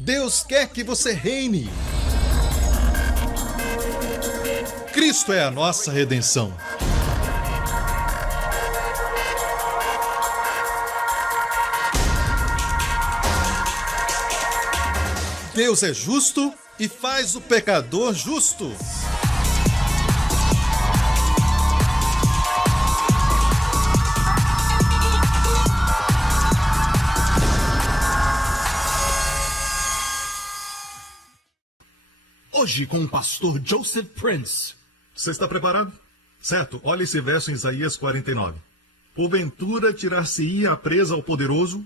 Deus quer que você reine. Cristo é a nossa redenção. Deus é justo e faz o pecador justo. Hoje com o pastor Joseph Prince. Você está preparado? Certo, olha esse verso em Isaías 49. Porventura tirar-se-ia a presa ao poderoso,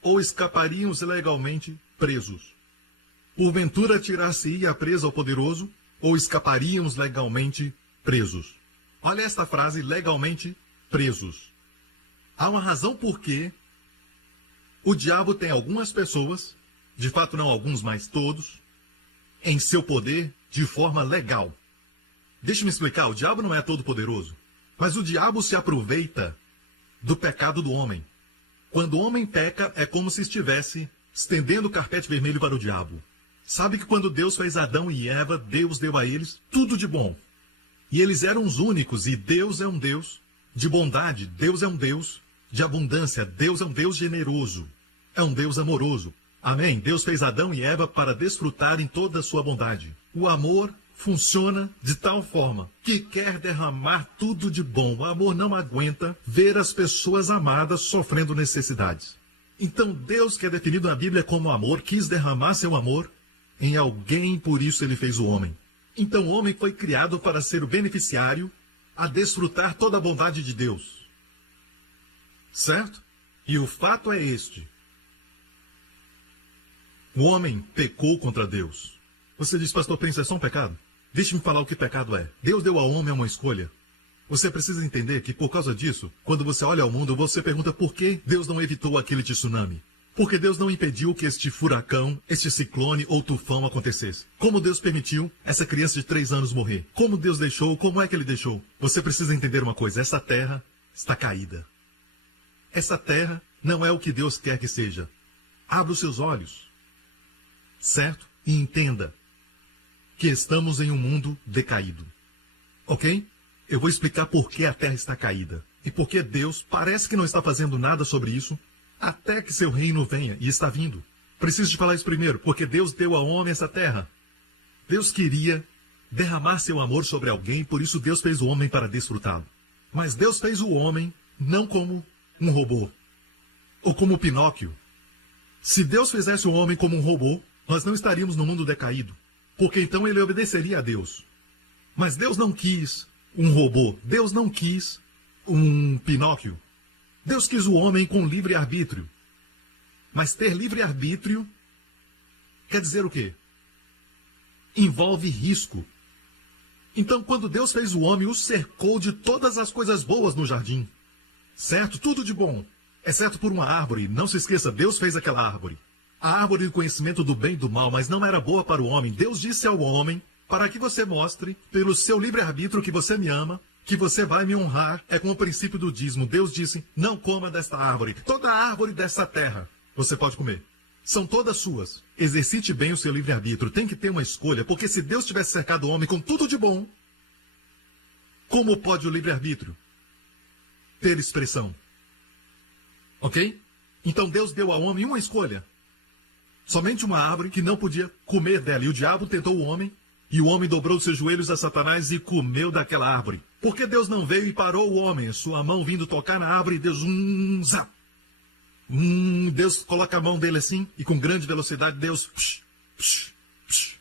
ou escapariam os ilegalmente presos? Porventura tirar-se-ia a presa ao poderoso, ou escapariam os legalmente presos? Olha esta frase, legalmente presos. Há uma razão por que o diabo tem algumas pessoas, de fato não alguns, mas todos, em seu poder de forma legal. Deixe-me explicar, o diabo não é todo poderoso, mas o diabo se aproveita do pecado do homem. Quando o homem peca, é como se estivesse estendendo o carpete vermelho para o diabo. Sabe que quando Deus fez Adão e Eva, Deus deu a eles tudo de bom. E eles eram os únicos, e Deus é um Deus de bondade, Deus é um Deus de abundância, Deus é um Deus generoso, é um Deus amoroso. Amém? Deus fez Adão e Eva para desfrutarem toda a sua bondade. O amor funciona de tal forma que quer derramar tudo de bom. O amor não aguenta ver as pessoas amadas sofrendo necessidades. Então Deus, que é definido na Bíblia como amor, quis derramar seu amor em alguém, por isso ele fez o homem. Então o homem foi criado para ser o beneficiário a desfrutar toda a bondade de Deus. Certo? E o fato é este. O homem pecou contra Deus. Você diz, pastor Prince, é só um pecado? Deixe-me falar o que pecado é. Deus deu ao homem uma escolha. Você precisa entender que por causa disso, quando você olha ao mundo, você pergunta por que Deus não evitou aquele tsunami? Por que Deus não impediu que este furacão, este ciclone ou tufão acontecesse? Como Deus permitiu essa criança de 3 anos morrer? Como Deus deixou? Como é que ele deixou? Você precisa entender uma coisa, essa terra está caída. Essa terra não é o que Deus quer que seja. Abra os seus olhos. Certo? E entenda que estamos em um mundo decaído. Ok? Eu vou explicar por que a terra está caída. E por que Deus parece que não está fazendo nada sobre isso, até que seu reino venha, e está vindo. Preciso te falar isso primeiro, porque Deus deu ao homem essa terra. Deus queria derramar seu amor sobre alguém, por isso Deus fez o homem para desfrutá-lo. Mas Deus fez o homem não como um robô, ou como Pinóquio. Se Deus fizesse o homem como um robô, nós não estaríamos no mundo decaído, porque então ele obedeceria a Deus. Mas Deus não quis um robô, Deus não quis um Pinóquio. Deus quis o homem com livre-arbítrio. Mas ter livre-arbítrio quer dizer o quê? Envolve risco. Então, quando Deus fez o homem, o cercou de todas as coisas boas no jardim. Certo? Tudo de bom. Exceto por uma árvore. Não se esqueça, Deus fez aquela árvore. A árvore do conhecimento do bem e do mal, mas não era boa para o homem. Deus disse ao homem, para que você mostre, pelo seu livre-arbítrio, que você me ama, que você vai me honrar. É como o princípio do dízimo. Deus disse, não coma desta árvore. Toda árvore dessa terra você pode comer. São todas suas. Exercite bem o seu livre-arbítrio. Tem que ter uma escolha, porque se Deus tivesse cercado o homem com tudo de bom, como pode o livre-arbítrio ter expressão? Ok? Então Deus deu ao homem uma escolha. Somente uma árvore que não podia comer dela. E o diabo tentou o homem, e o homem dobrou seus joelhos a Satanás e comeu daquela árvore. Por que Deus não veio e parou o homem? Sua mão vindo tocar na árvore, e Deus, zap. Deus coloca a mão dele assim, e com grande velocidade, Deus, psh, psh, psh.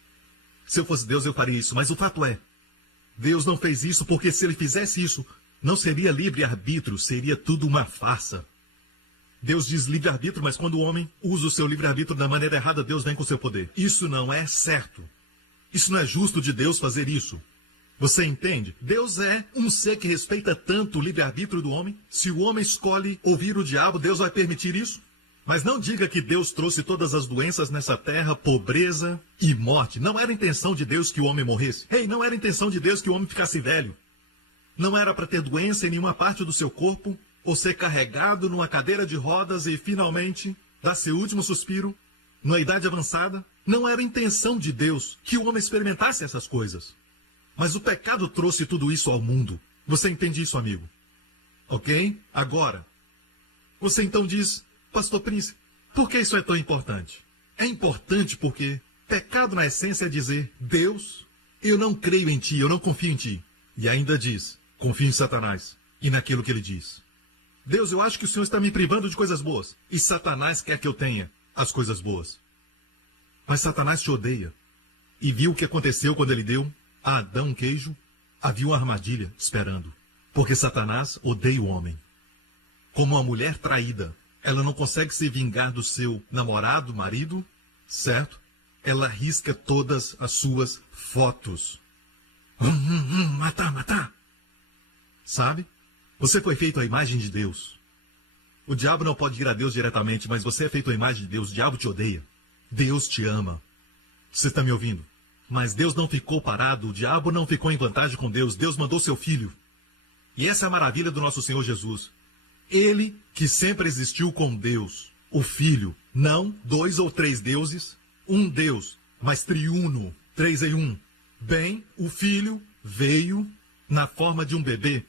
Se eu fosse Deus, eu faria isso. Mas o fato é, Deus não fez isso, porque se ele fizesse isso, não seria livre-arbítrio, seria tudo uma farsa. Deus diz livre-arbítrio, mas quando o homem usa o seu livre-arbítrio da maneira errada, Deus vem com o seu poder. Isso não é certo. Isso não é justo de Deus fazer isso. Você entende? Deus é um ser que respeita tanto o livre-arbítrio do homem. Se o homem escolhe ouvir o diabo, Deus vai permitir isso? Mas não diga que Deus trouxe todas as doenças nessa terra, pobreza e morte. Não era a intenção de Deus que o homem morresse. Não era a intenção de Deus que o homem ficasse velho. Não era para ter doença em nenhuma parte do seu corpo, ou ser carregado numa cadeira de rodas e finalmente dar seu último suspiro numa idade avançada. Não era intenção de Deus que o homem experimentasse essas coisas. Mas o pecado trouxe tudo isso ao mundo. Você entende isso, amigo? Ok? Agora, você então diz, Pastor Prince, por que isso é tão importante? É importante porque pecado na essência é dizer, Deus, eu não creio em ti, eu não confio em ti. E ainda diz, confio em Satanás e naquilo que ele diz. Deus, eu acho que o Senhor está me privando de coisas boas. E Satanás quer que eu tenha as coisas boas. Mas Satanás te odeia. E viu o que aconteceu quando ele deu a Adão um queijo? Havia uma armadilha esperando. Porque Satanás odeia o homem. Como uma mulher traída, ela não consegue se vingar do seu namorado, marido, certo? Ela risca todas as suas fotos. Matar, matar. Sabe? Você foi feito à imagem de Deus. O diabo não pode ir a Deus diretamente, mas você é feito à imagem de Deus. O diabo te odeia. Deus te ama. Você está me ouvindo? Mas Deus não ficou parado. O diabo não ficou em vantagem com Deus. Deus mandou seu filho. E essa é a maravilha do nosso Senhor Jesus. Ele que sempre existiu com Deus. O Filho. Não 2 ou 3 deuses. Um Deus, mas triuno. 3 em 1. Bem, o Filho veio na forma de um bebê.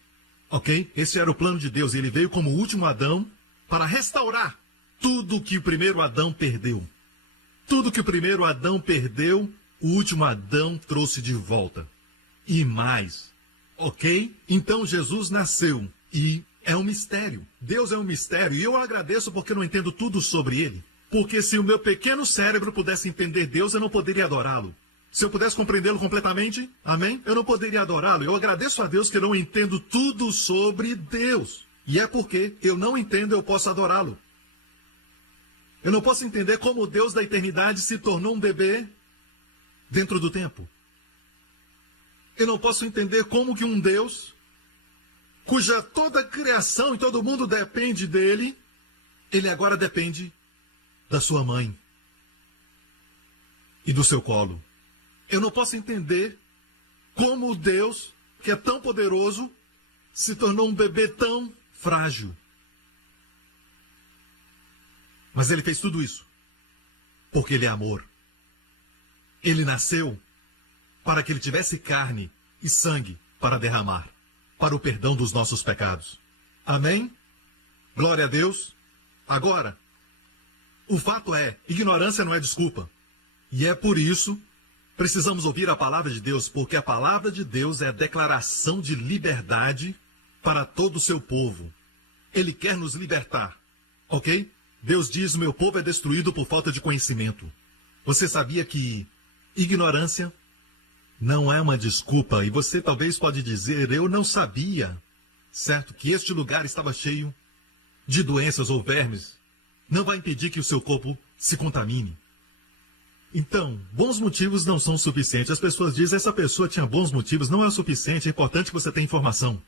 Ok? Esse era o plano de Deus. Ele veio como o último Adão para restaurar tudo que o primeiro Adão perdeu. Tudo que o primeiro Adão perdeu, o último Adão trouxe de volta. E mais. Ok? Então Jesus nasceu. E é um mistério. Deus é um mistério. E eu agradeço porque não entendo tudo sobre ele. Porque se o meu pequeno cérebro pudesse entender Deus, eu não poderia adorá-lo. Se eu pudesse compreendê-lo completamente, amém? Eu não poderia adorá-lo. Eu agradeço a Deus que eu não entendo tudo sobre Deus. E é porque eu não entendo, eu posso adorá-lo. Eu não posso entender como o Deus da eternidade se tornou um bebê dentro do tempo. Eu não posso entender como que um Deus, cuja toda a criação e todo mundo depende dele, ele agora depende da sua mãe e do seu colo. Eu não posso entender como o Deus, que é tão poderoso, se tornou um bebê tão frágil. Mas ele fez tudo isso porque ele é amor. Ele nasceu para que ele tivesse carne e sangue para derramar, para o perdão dos nossos pecados. Amém? Glória a Deus. Agora, o fato é, ignorância não é desculpa. E é por isso precisamos ouvir a palavra de Deus, porque a palavra de Deus é a declaração de liberdade para todo o seu povo. Ele quer nos libertar, ok? Deus diz, o meu povo é destruído por falta de conhecimento. Você sabia que ignorância não é uma desculpa? E você talvez pode dizer, eu não sabia, certo? Que este lugar estava cheio de doenças ou vermes. Não vai impedir que o seu corpo se contamine. Então, bons motivos não são suficientes. As pessoas dizem, essa pessoa tinha bons motivos, não é o suficiente, é importante que você tenha informação.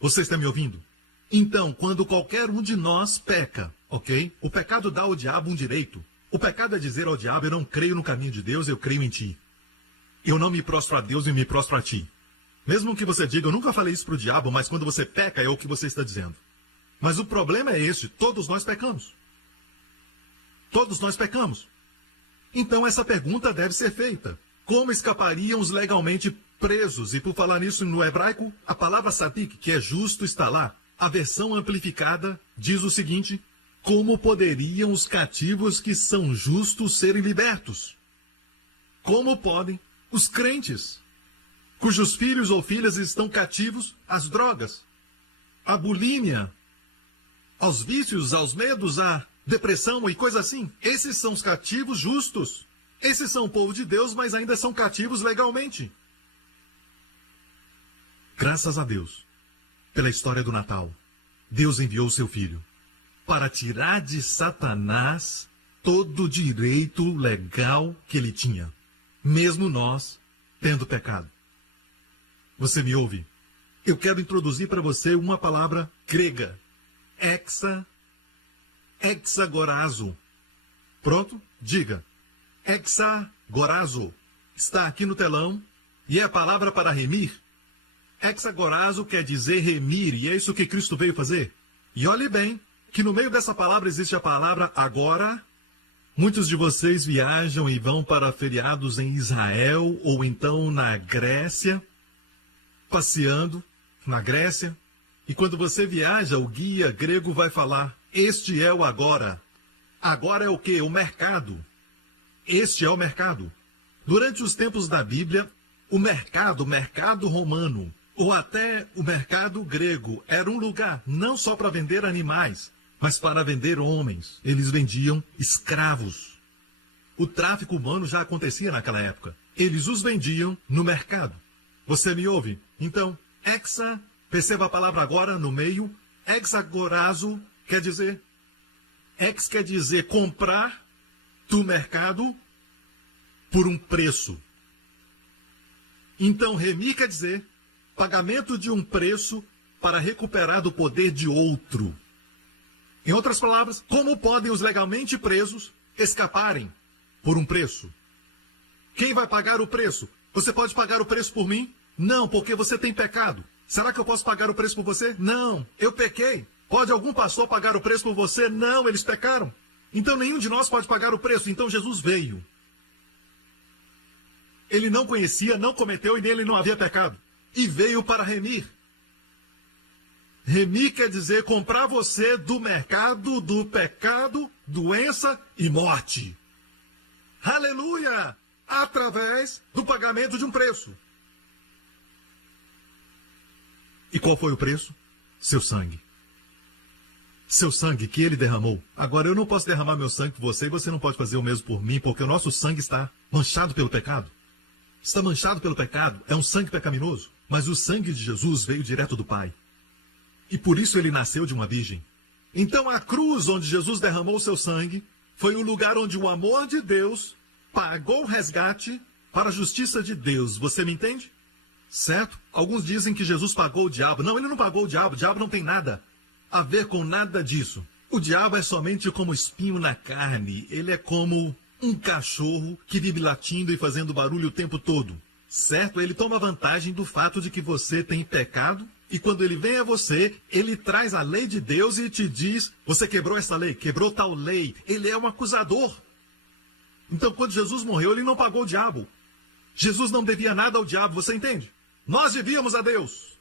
Você está me ouvindo? Então, quando qualquer um de nós peca, ok? O pecado dá ao diabo um direito. O pecado é dizer ao diabo, eu não creio no caminho de Deus, eu creio em ti. Eu não me prostro a Deus e me prostro a ti. Mesmo que você diga, eu nunca falei isso para o diabo, mas quando você peca é o que você está dizendo. Mas o problema é este, todos nós pecamos. Todos nós pecamos. Então essa pergunta deve ser feita. Como escapariam os legalmente presos? E por falar nisso no hebraico, a palavra sadik, que é justo, está lá. A versão amplificada diz o seguinte, como poderiam os cativos que são justos serem libertos? Como podem os crentes, cujos filhos ou filhas estão cativos às drogas, à bulímia, aos vícios, aos medos, à depressão e coisa assim? Esses são os cativos justos. Esses são o povo de Deus, mas ainda são cativos legalmente. Graças a Deus, pela história do Natal, Deus enviou o seu Filho para tirar de Satanás todo o direito legal que ele tinha, mesmo nós tendo pecado. Você me ouve? Eu quero introduzir para você uma palavra grega, hexagorazo. Pronto? Diga. Hexagorazo. Está aqui no telão e é a palavra para remir. Hexagorazo quer dizer remir, e é isso que Cristo veio fazer. E olhe bem, que no meio dessa palavra existe a palavra agora Muitos de vocês viajam e vão para feriados em Israel ou então na Grécia, passeando na Grécia. E quando você viaja, o guia grego vai falar: este é o agora. Agora é o quê? O mercado. Este é o mercado. Durante os tempos da Bíblia, o mercado romano, ou até o mercado grego, era um lugar não só para vender animais, mas para vender homens. Eles vendiam escravos. O tráfico humano já acontecia naquela época. Eles os vendiam no mercado. Você me ouve? Então, perceba a palavra agora no meio. Exagorazo quer dizer comprar do mercado por um preço. Então, remir quer dizer pagamento de um preço para recuperar do poder de outro. Em outras palavras, como podem os legalmente presos escaparem por um preço? Quem vai pagar o preço? Você pode pagar o preço por mim? Não, porque você tem pecado. Será que eu posso pagar o preço por você? Não, eu pequei. Pode algum pastor pagar o preço por você? Não, eles pecaram. Então nenhum de nós pode pagar o preço. Então Jesus veio. Ele não conhecia, não cometeu e nele não havia pecado. E veio para remir. Remir quer dizer comprar você do mercado, do pecado, doença e morte. Aleluia! Através do pagamento de um preço. E qual foi o preço? Seu sangue. Seu sangue que ele derramou. Agora eu não posso derramar meu sangue por você e você não pode fazer o mesmo por mim, porque o nosso sangue está manchado pelo pecado. Está manchado pelo pecado, é um sangue pecaminoso. Mas o sangue de Jesus veio direto do Pai. E por isso ele nasceu de uma virgem. Então a cruz onde Jesus derramou seu sangue foi o lugar onde o amor de Deus pagou o resgate para a justiça de Deus. Você me entende? Certo? Alguns dizem que Jesus pagou o diabo. Não, ele não pagou o diabo não tem nada a ver com nada disso. O diabo é somente como espinho na carne. Ele é como um cachorro que vive latindo e fazendo barulho o tempo todo. Certo? Ele toma vantagem do fato de que você tem pecado. E quando ele vem a você, ele traz a lei de Deus e te diz: você quebrou essa lei, quebrou tal lei. Ele é um acusador. Então, quando Jesus morreu, ele não pagou o diabo. Jesus não devia nada ao diabo, você entende? Nós devíamos a Deus.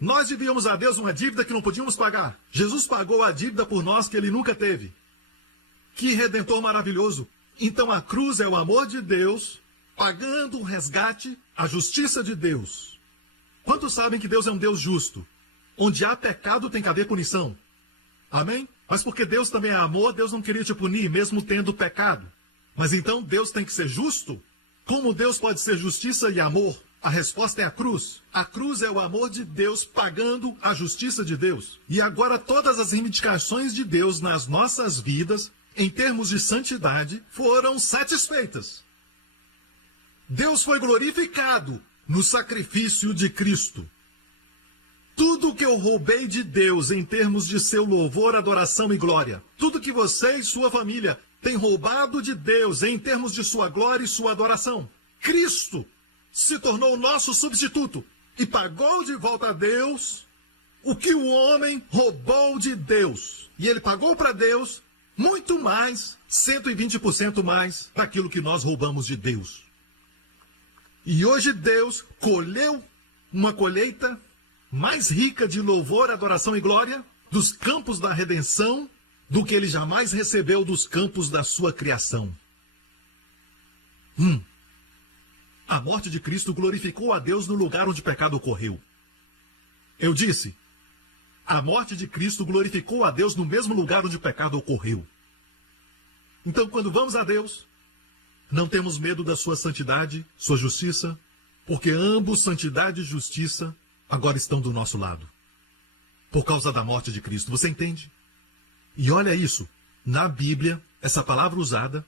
Nós devíamos a Deus uma dívida que não podíamos pagar. Jesus pagou a dívida por nós que ele nunca teve. Que redentor maravilhoso. Então, a cruz é o amor de Deus pagando o resgate, a justiça de Deus. Quantos sabem que Deus é um Deus justo? Onde há pecado tem que haver punição. Amém? Mas porque Deus também é amor, Deus não queria te punir, mesmo tendo pecado. Mas então Deus tem que ser justo? Como Deus pode ser justiça e amor? A resposta é a cruz. A cruz é o amor de Deus pagando a justiça de Deus. E agora todas as reivindicações de Deus nas nossas vidas, em termos de santidade, foram satisfeitas. Deus foi glorificado no sacrifício de Cristo. Tudo que eu roubei de Deus em termos de seu louvor, adoração e glória, tudo que você e sua família têm roubado de Deus em termos de sua glória e sua adoração, Cristo se tornou o nosso substituto e pagou de volta a Deus o que o homem roubou de Deus. E ele pagou para Deus muito mais, 120% mais daquilo que nós roubamos de Deus. E hoje Deus colheu uma colheita mais rica de louvor, adoração e glória dos campos da redenção do que ele jamais recebeu dos campos da sua criação. A morte de Cristo glorificou a Deus no lugar onde o pecado ocorreu. Eu disse, a morte de Cristo glorificou a Deus no mesmo lugar onde o pecado ocorreu. Então, quando vamos a Deus, não temos medo da sua santidade, sua justiça, porque ambos, santidade e justiça, agora estão do nosso lado. Por causa da morte de Cristo, você entende? E olha isso, na Bíblia, essa palavra usada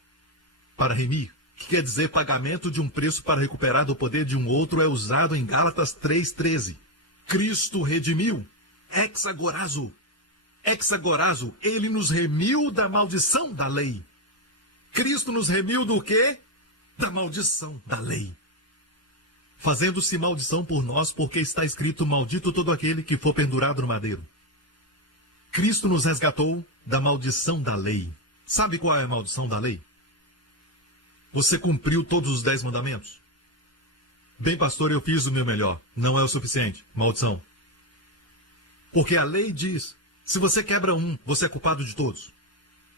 para remir, que quer dizer pagamento de um preço para recuperar do poder de um outro, é usado em Gálatas 3,13. Cristo redimiu, exagorazo, ele nos remiu da maldição da lei. Cristo nos remiu do quê? Da maldição da lei. Fazendo-se maldição por nós, porque está escrito: maldito todo aquele que for pendurado no madeiro. Cristo nos resgatou da maldição da lei. Sabe qual é a maldição da lei? Você cumpriu todos os 10 mandamentos? Bem, pastor, eu fiz o meu melhor. Não é o suficiente. Maldição. Porque a lei diz, se você quebra um, você é culpado de todos.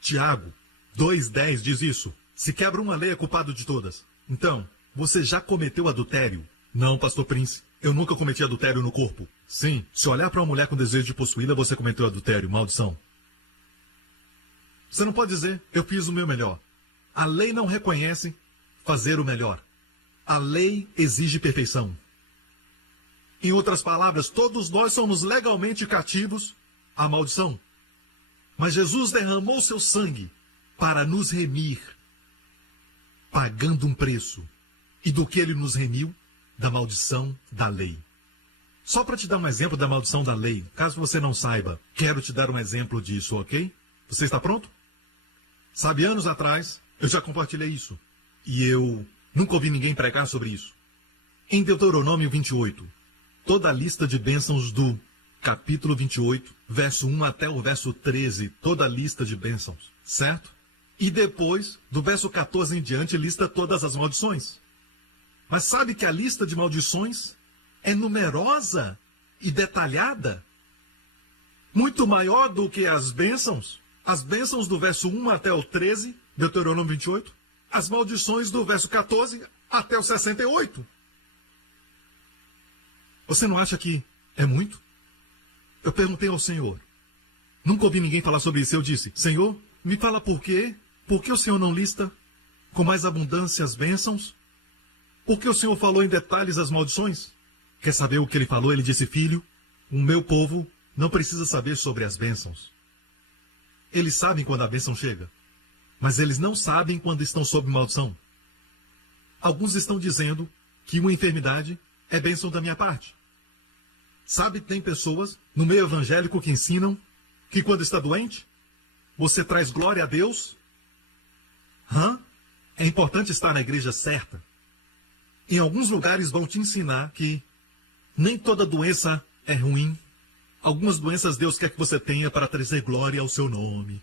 Tiago 2,10 diz isso. Se quebra uma lei, é culpado de todas. Então, você já cometeu adultério? Não, pastor Prince. Eu nunca cometi adultério no corpo. Sim, se olhar para uma mulher com desejo de possuí-la, você cometeu adultério. Maldição. Você não pode dizer, eu fiz o meu melhor. A lei não reconhece fazer o melhor. A lei exige perfeição. Em outras palavras, todos nós somos legalmente cativos à maldição. Mas Jesus derramou seu sangue para nos remir, pagando um preço. E do que ele nos remiu? Da maldição da lei. Só para te dar um exemplo da maldição da lei, caso você não saiba, quero te dar um exemplo disso, ok? Você está pronto? Sabe, anos atrás, eu já compartilhei isso. E eu nunca ouvi ninguém pregar sobre isso. Em Deuteronômio 28, toda a lista de bênçãos do capítulo 28, verso 1 até o verso 13, toda a lista de bênçãos, certo? E depois, do verso 14 em diante, lista todas as maldições. Mas sabe que a lista de maldições é numerosa e detalhada? Muito maior do que as bênçãos. As bênçãos do verso 1 até o 13, Deuteronômio 28. As maldições do verso 14 até o 68. Você não acha que é muito? Eu perguntei ao Senhor. Nunca ouvi ninguém falar sobre isso. Eu disse, Senhor, me fala por quê? Por que o Senhor não lista com mais abundância as bênçãos? Por que o Senhor falou em detalhes as maldições? Quer saber o que ele falou? Ele disse, filho, o meu povo não precisa saber sobre as bênçãos. Eles sabem quando a bênção chega, mas eles não sabem quando estão sob maldição. Alguns estão dizendo que uma enfermidade é bênção da minha parte. Sabe, tem pessoas no meio evangélico que ensinam que quando está doente, você traz glória a Deus. É importante estar na igreja certa. Em alguns lugares vão te ensinar que nem toda doença é ruim. Algumas doenças Deus quer que você tenha para trazer glória ao seu nome.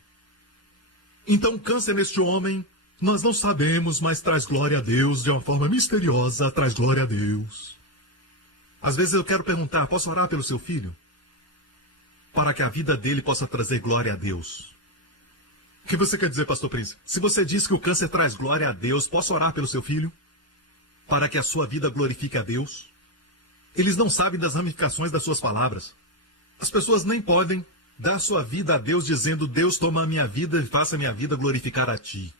Então o câncer neste homem, nós não sabemos, mas traz glória a Deus de uma forma misteriosa, traz glória a Deus. Às vezes eu quero perguntar, posso orar pelo seu filho? Para que a vida dele possa trazer glória a Deus. O que você quer dizer, pastor Prince? Se você diz que o câncer traz glória a Deus, posso orar pelo seu filho? Para que a sua vida glorifique a Deus? Eles não sabem das ramificações das suas palavras. As pessoas nem podem dar sua vida a Deus dizendo, Deus toma a minha vida e faça a minha vida glorificar a ti.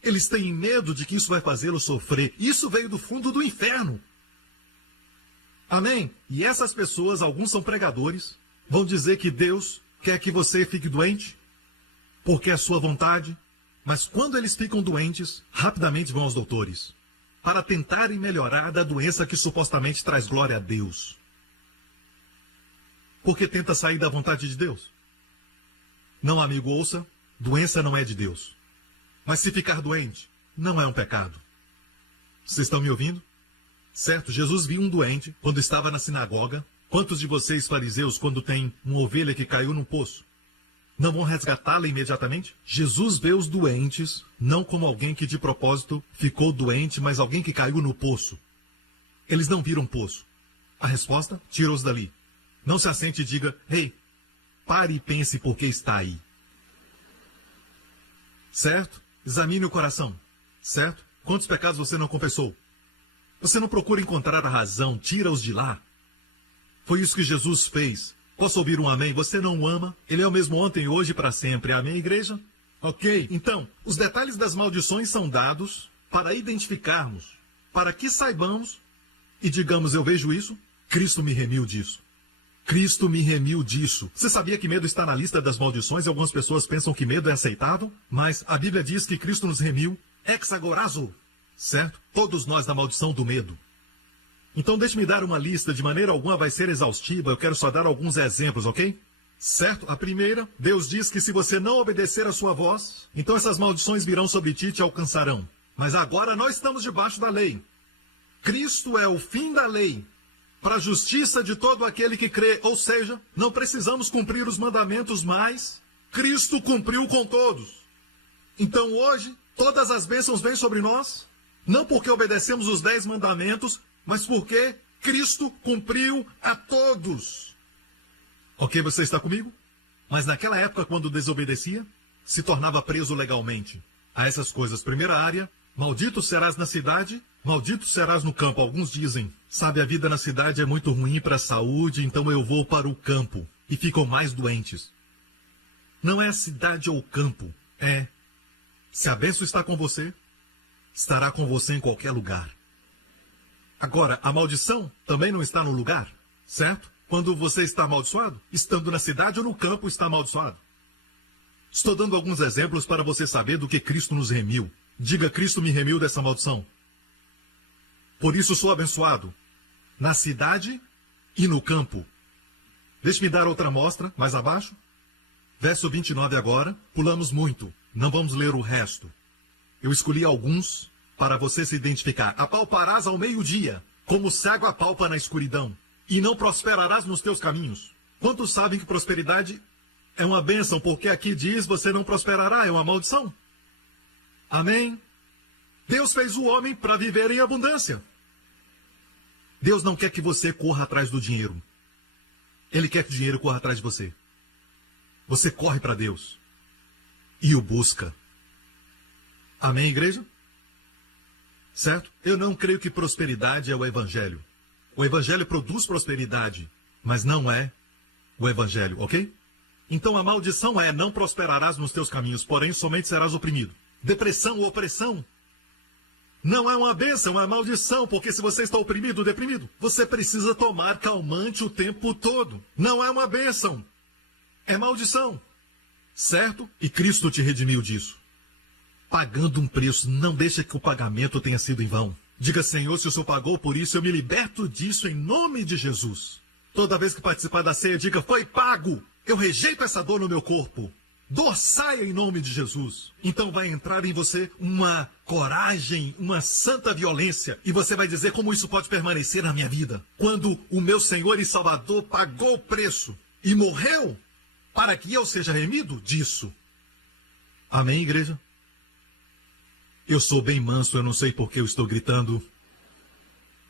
Eles têm medo de que isso vai fazê-lo sofrer. Isso veio do fundo do inferno. Amém? E essas pessoas, alguns são pregadores, vão dizer que Deus quer que você fique doente, porque é a sua vontade. Mas quando eles ficam doentes, rapidamente vão aos doutores, para tentarem melhorar da doença que supostamente traz glória a Deus. Porque tenta sair da vontade de Deus. Não, amigo, ouça, doença não é de Deus. Mas se ficar doente, não é um pecado. Vocês estão me ouvindo? Certo, Jesus viu um doente quando estava na sinagoga. Quantos de vocês, fariseus, quando tem uma ovelha que caiu num poço, não vão resgatá-la imediatamente? Jesus vê os doentes, não como alguém que de propósito ficou doente, mas alguém que caiu no poço. Eles não viram poço. A resposta? Tira-os dali. Não se assente e diga, ei, pare e pense por que está aí. Certo? Examine o coração. Certo? Quantos pecados você não confessou? Você não procura encontrar a razão, tira-os de lá. Foi isso que Jesus fez. Posso ouvir um amém? Você não o ama? Ele é o mesmo ontem, hoje e para sempre. Amém, igreja? Ok. Então, os detalhes das maldições são dados para identificarmos, para que saibamos e digamos, eu vejo isso, Cristo me remiu disso. Cristo me remiu disso. Você sabia que medo está na lista das maldições e algumas pessoas pensam que medo é aceitável? Mas a Bíblia diz que Cristo nos remiu ex agorazo. Certo? Todos nós da maldição do medo. Então deixe-me dar uma lista, de maneira alguma vai ser exaustiva, eu quero só dar alguns exemplos, ok? Certo? A primeira, Deus diz que se você não obedecer a sua voz, então essas maldições virão sobre ti e te alcançarão. Mas agora nós estamos debaixo da lei. Cristo é o fim da lei, para a justiça de todo aquele que crê, ou seja, não precisamos cumprir os mandamentos mais, Cristo cumpriu com todos. Então hoje, todas as bênçãos vêm sobre nós, não porque obedecemos os 10 mandamentos, mas porque Cristo cumpriu a todos. Ok, você está comigo? Mas naquela época, quando desobedecia, se tornava preso legalmente a essas coisas. Primeira área, maldito serás na cidade, maldito serás no campo. Alguns dizem, sabe, a vida na cidade é muito ruim para a saúde, então eu vou para o campo. E ficam mais doentes. Não é a cidade ou o campo, é... Se a bênção está com você, estará com você em qualquer lugar. Agora, a maldição também não está no lugar, certo? Quando você está amaldiçoado, estando na cidade ou no campo está amaldiçoado. Estou dando alguns exemplos para você saber do que Cristo nos remiu. Diga, Cristo me remiu dessa maldição. Por isso sou abençoado, na cidade e no campo. Deixe-me dar outra amostra, mais abaixo. Verso 29 agora, pulamos muito. Não vamos ler o resto. Eu escolhi alguns para você se identificar. Apalparás ao meio-dia, como o cego apalpa na escuridão, e não prosperarás nos teus caminhos. Quantos sabem que prosperidade é uma bênção, porque aqui diz você não prosperará, é uma maldição? Amém? Deus fez o homem para viver em abundância. Deus não quer que você corra atrás do dinheiro. Ele quer que o dinheiro corra atrás de você. Você corre para Deus e o busca. Amém, igreja? Certo? Eu não creio que prosperidade é o evangelho. O evangelho produz prosperidade, mas não é o evangelho, ok? Então a maldição é: não prosperarás nos teus caminhos, porém somente serás oprimido. Depressão ou opressão não é uma bênção, é uma maldição, porque se você está oprimido, deprimido, você precisa tomar calmante o tempo todo. Não é uma bênção, é maldição. Certo? E Cristo te redimiu disso. Pagando um preço, não deixa que o pagamento tenha sido em vão. Diga, Senhor, se o Senhor pagou por isso, eu me liberto disso em nome de Jesus. Toda vez que participar da ceia, diga, foi pago. Eu rejeito essa dor no meu corpo. Dor saia em nome de Jesus. Então vai entrar em você uma coragem, uma santa violência. E você vai dizer, como isso pode permanecer na minha vida? Quando o meu Senhor e Salvador pagou o preço e morreu para que eu seja remido disso. Amém, igreja? Eu sou bem manso, eu não sei por que eu estou gritando.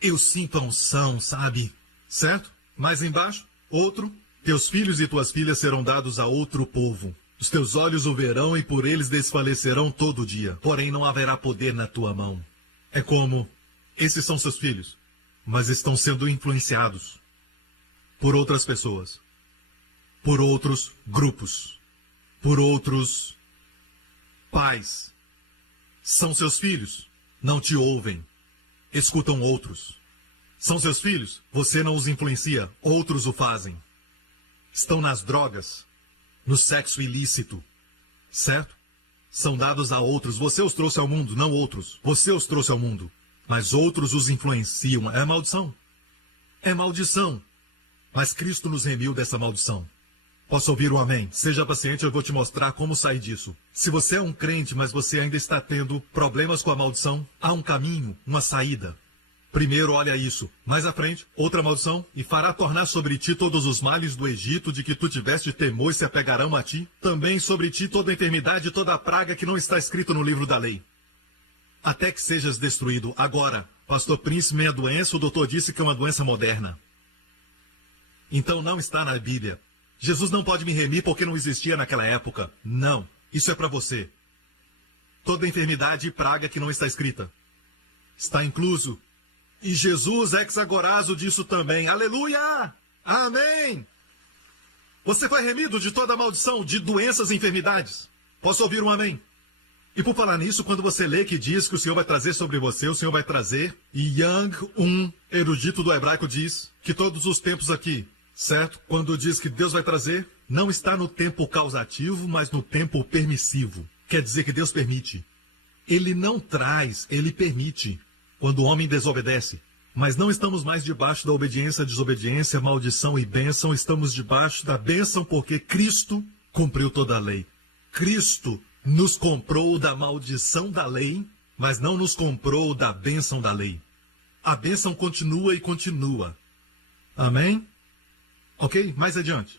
Eu sinto a unção, sabe? Certo? Mais embaixo, outro. Teus filhos e tuas filhas serão dados a outro povo. Os teus olhos o verão e por eles desfalecerão todo dia. Porém não haverá poder na tua mão. É como, esses são seus filhos, mas estão sendo influenciados por outras pessoas. Por outros grupos, por outros pais. São seus filhos, não te ouvem, escutam outros. São seus filhos, você não os influencia, outros o fazem. Estão nas drogas, no sexo ilícito, certo? São dados a outros, você os trouxe ao mundo, não outros. Você os trouxe ao mundo, mas outros os influenciam. É maldição. É maldição. Mas Cristo nos remiu dessa maldição. Posso ouvir um amém? Seja paciente, eu vou te mostrar como sair disso. Se você é um crente, mas você ainda está tendo problemas com a maldição, há um caminho, uma saída. Primeiro, olha isso. Mais à frente, outra maldição. E fará tornar sobre ti todos os males do Egito, de que tu tiveste temor e se apegarão a ti. Também sobre ti toda a enfermidade e toda a praga que não está escrito no livro da lei. Até que sejas destruído. Agora, pastor Príncipe, minha doença, o doutor disse que é uma doença moderna. Então não está na Bíblia. Jesus não pode me remir porque não existia naquela época. Não. Isso é para você. Toda enfermidade e praga que não está escrita está incluso. E Jesus exagorazo disso também. Aleluia! Amém! Você foi remido de toda a maldição, de doenças e enfermidades. Posso ouvir um amém? E por falar nisso, quando você lê que diz que o Senhor vai trazer sobre você, o Senhor vai trazer, e Yang, um erudito do hebraico, diz que todos os tempos aqui, certo? Quando diz que Deus vai trazer, não está no tempo causativo, mas no tempo permissivo. Quer dizer que Deus permite. Ele não traz, ele permite. Quando o homem desobedece. Mas não estamos mais debaixo da obediência, desobediência, maldição e bênção. Estamos debaixo da bênção porque Cristo cumpriu toda a lei. Cristo nos comprou da maldição da lei, mas não nos comprou da bênção da lei. A bênção continua e continua. Amém? Ok? Mais adiante.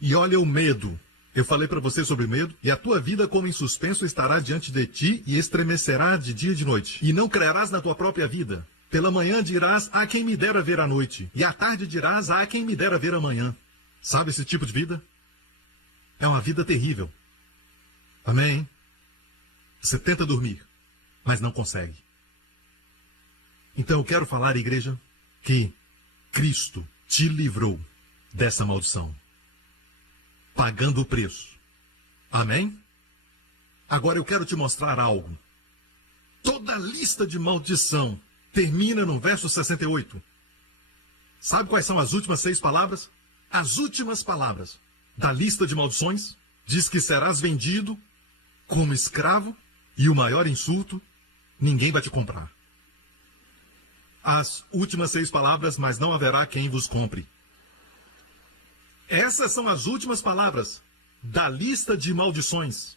E olha o medo. Eu falei para você sobre medo, e a tua vida como em suspenso estará diante de ti e estremecerá de dia e de noite. E não crerás na tua própria vida. Pela manhã dirás, há quem me dera ver a noite. E à tarde dirás, há quem me dera ver amanhã. Sabe esse tipo de vida? É uma vida terrível. Amém? Você tenta dormir, mas não consegue. Então eu quero falar, igreja, que Cristo te livrou dessa maldição, pagando o preço. Amém? Agora eu quero te mostrar algo. Toda a lista de maldição termina no verso 68. Sabe quais são as últimas 6 palavras? As últimas palavras da lista de maldições diz que serás vendido como escravo e o maior insulto, ninguém vai te comprar. As últimas 6 palavras, mas não haverá quem vos compre. Essas são as últimas palavras da lista de maldições.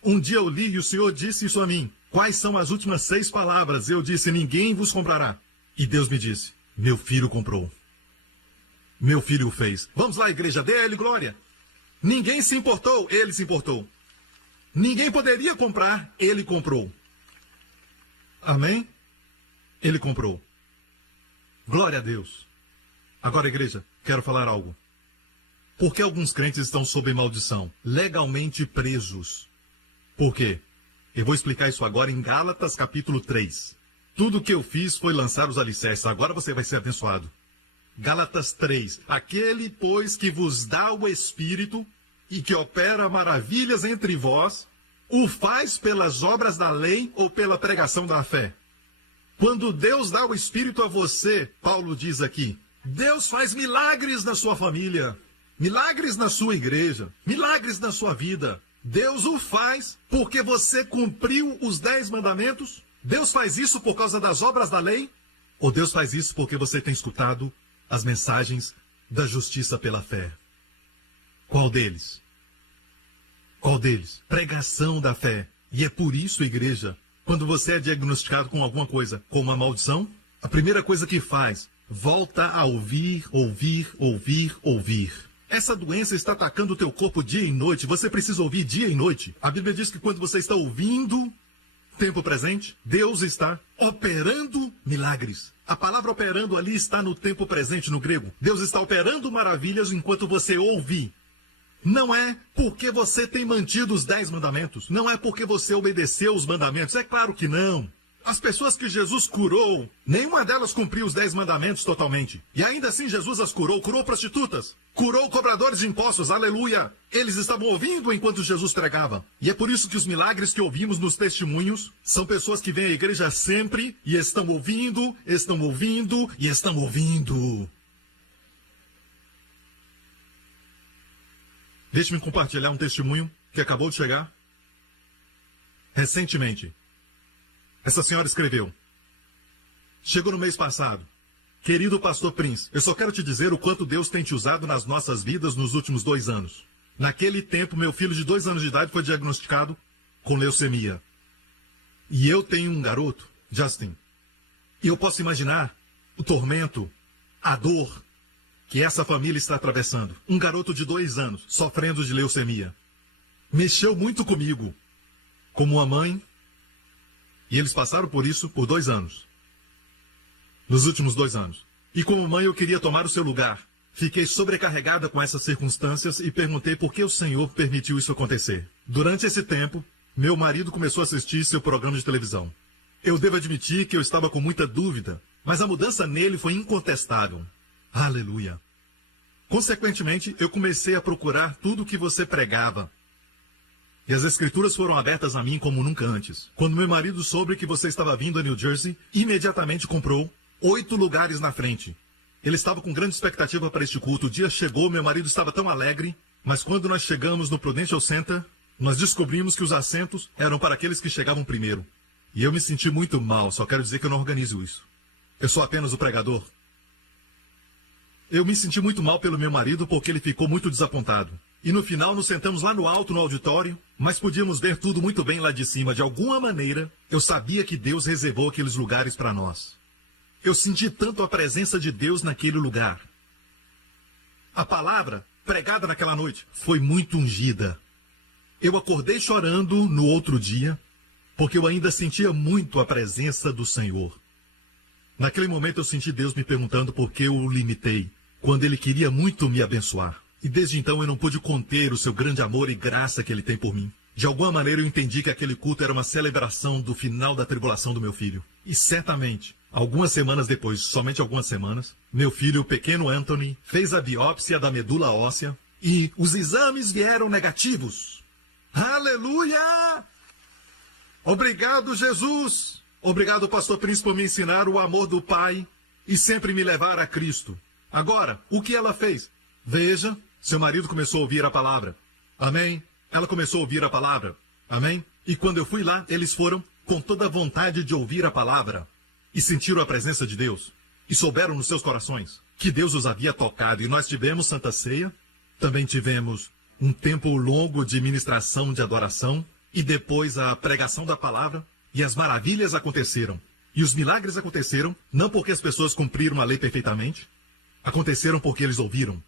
Um dia eu li e o Senhor disse isso a mim. Quais são as últimas 6 palavras? Eu disse, ninguém vos comprará. E Deus me disse, meu filho comprou. Meu filho o fez. Vamos lá, igreja, dê a ele glória. Ninguém se importou, ele se importou. Ninguém poderia comprar, ele comprou. Amém? Ele comprou. Glória a Deus. Agora, igreja, quero falar algo. Por que alguns crentes estão sob maldição? Legalmente presos. Por quê? Eu vou explicar isso agora em Gálatas capítulo 3. Tudo o que eu fiz foi lançar os alicerces. Agora você vai ser abençoado. Gálatas 3. Aquele, pois, que vos dá o Espírito e que opera maravilhas entre vós, o faz pelas obras da lei ou pela pregação da fé? Quando Deus dá o Espírito a você, Paulo diz aqui, Deus faz milagres na sua família, milagres na sua igreja, milagres na sua vida. Deus o faz porque você cumpriu os 10 mandamentos? Deus faz isso por causa das obras da lei? Ou Deus faz isso porque você tem escutado as mensagens da justiça pela fé? Qual deles? Qual deles? Pregação da fé. E é por isso, igreja, quando você é diagnosticado com alguma coisa, com uma maldição, a primeira coisa que faz, volta a ouvir, ouvir, ouvir, ouvir. Essa doença está atacando o teu corpo dia e noite. Você precisa ouvir dia e noite. A Bíblia diz que quando você está ouvindo, tempo presente, Deus está operando milagres. A palavra operando ali está no tempo presente, no grego. Deus está operando maravilhas enquanto você ouve. Não é porque você tem mantido os 10 mandamentos. Não é porque você obedeceu os mandamentos. É claro que não. As pessoas que Jesus curou, nenhuma delas cumpriu os 10 mandamentos totalmente. E ainda assim Jesus as curou. Curou prostitutas. Curou cobradores de impostos. Aleluia. Eles estavam ouvindo enquanto Jesus pregava. E é por isso que os milagres que ouvimos nos testemunhos são pessoas que vêm à igreja sempre e estão ouvindo, estão ouvindo e estão ouvindo. Deixe-me compartilhar um testemunho que acabou de chegar. Recentemente, essa senhora escreveu. Chegou no mês passado. Querido pastor Prince, eu só quero te dizer o quanto Deus tem te usado nas nossas vidas nos últimos 2 anos. Naquele tempo, meu filho de 2 anos de idade foi diagnosticado com leucemia. E eu tenho um garoto, Justin. E eu posso imaginar o tormento, a dor que essa família está atravessando. Um garoto de 2 anos, sofrendo de leucemia. Mexeu muito comigo, como uma mãe, e eles passaram por isso por 2 anos. Nos últimos 2 anos. E como mãe eu queria tomar o seu lugar. Fiquei sobrecarregada com essas circunstâncias e perguntei por que o Senhor permitiu isso acontecer. Durante esse tempo, meu marido começou a assistir seu programa de televisão. Eu devo admitir que eu estava com muita dúvida, mas a mudança nele foi incontestável. Aleluia. Consequentemente, eu comecei a procurar tudo o que você pregava. E as escrituras foram abertas a mim como nunca antes. Quando meu marido soube que você estava vindo a New Jersey, imediatamente comprou 8 lugares na frente. Ele estava com grande expectativa para este culto. O dia chegou, meu marido estava tão alegre, mas quando nós chegamos no Prudential Center, nós descobrimos que os assentos eram para aqueles que chegavam primeiro. E eu me senti muito mal, só quero dizer que eu não organizo isso. Eu sou apenas o pregador. Eu me senti muito mal pelo meu marido porque ele ficou muito desapontado. E no final nos sentamos lá no alto no auditório, mas podíamos ver tudo muito bem lá de cima. De alguma maneira, eu sabia que Deus reservou aqueles lugares para nós. Eu senti tanto a presença de Deus naquele lugar. A palavra pregada naquela noite foi muito ungida. Eu acordei chorando no outro dia, porque eu ainda sentia muito a presença do Senhor. Naquele momento eu senti Deus me perguntando por que eu o limitei, quando Ele queria muito me abençoar. E desde então eu não pude conter o seu grande amor e graça que Ele tem por mim. De alguma maneira eu entendi que aquele culto era uma celebração do final da tribulação do meu filho. E certamente, algumas semanas depois, somente algumas semanas, meu filho, o pequeno Anthony, fez a biópsia da medula óssea e os exames vieram negativos. Aleluia! Obrigado, Jesus! Obrigado, pastor Prince, por me ensinar o amor do Pai e sempre me levar a Cristo. Agora, o que ela fez? Veja, seu marido começou a ouvir a palavra. Amém? Ela começou a ouvir a palavra. Amém? E quando eu fui lá, eles foram com toda a vontade de ouvir a palavra e sentiram a presença de Deus. E souberam nos seus corações que Deus os havia tocado. E nós tivemos Santa Ceia, também tivemos um tempo longo de ministração, de adoração, e depois a pregação da palavra, e as maravilhas aconteceram. E os milagres aconteceram, não porque as pessoas cumpriram a lei perfeitamente, aconteceram porque eles ouviram.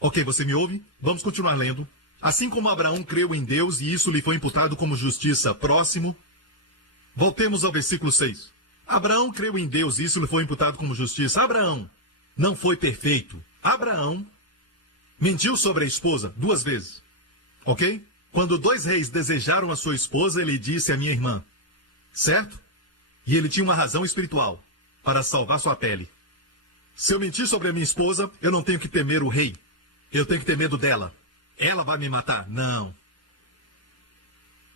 Ok, você me ouve? Vamos continuar lendo. Assim como Abraão creu em Deus e isso lhe foi imputado como justiça. Próximo. Voltemos ao versículo 6. Abraão creu em Deus e isso lhe foi imputado como justiça. Abraão não foi perfeito. Abraão mentiu sobre a esposa 2 vezes. Ok? Quando 2 reis desejaram a sua esposa, ele disse a minha irmã. Certo? E ele tinha uma razão espiritual para salvar sua pele. Se eu mentir sobre a minha esposa, eu não tenho que temer o rei. Eu tenho que ter medo dela. Ela vai me matar? Não.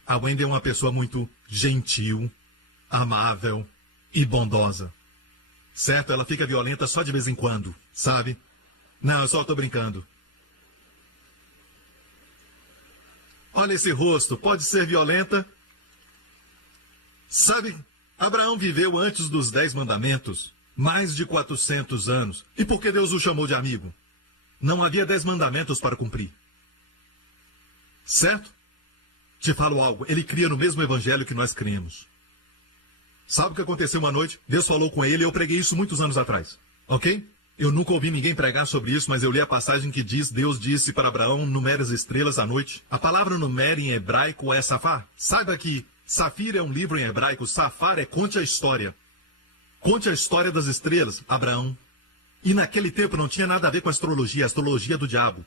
A Wendy é uma pessoa muito gentil, amável e bondosa. Certo? Ela fica violenta só de vez em quando, sabe? Não, eu só estou brincando. Olha esse rosto, pode ser violenta. Sabe, Abraão viveu antes dos 10 mandamentos, mais de 400 anos. E por que Deus o chamou de amigo? Não havia 10 mandamentos para cumprir. Certo? Te falo algo, ele cria no mesmo evangelho que nós cremos. Sabe o que aconteceu uma noite? Deus falou com ele, eu preguei isso muitos anos atrás. Ok? Eu nunca ouvi ninguém pregar sobre isso, mas eu li a passagem que diz, Deus disse para Abraão, numere as estrelas à noite. A palavra numere em hebraico é safar. Saiba que Safira é um livro em hebraico, safar é conte a história. Conte a história das estrelas, Abraão. E naquele tempo não tinha nada a ver com a astrologia do diabo.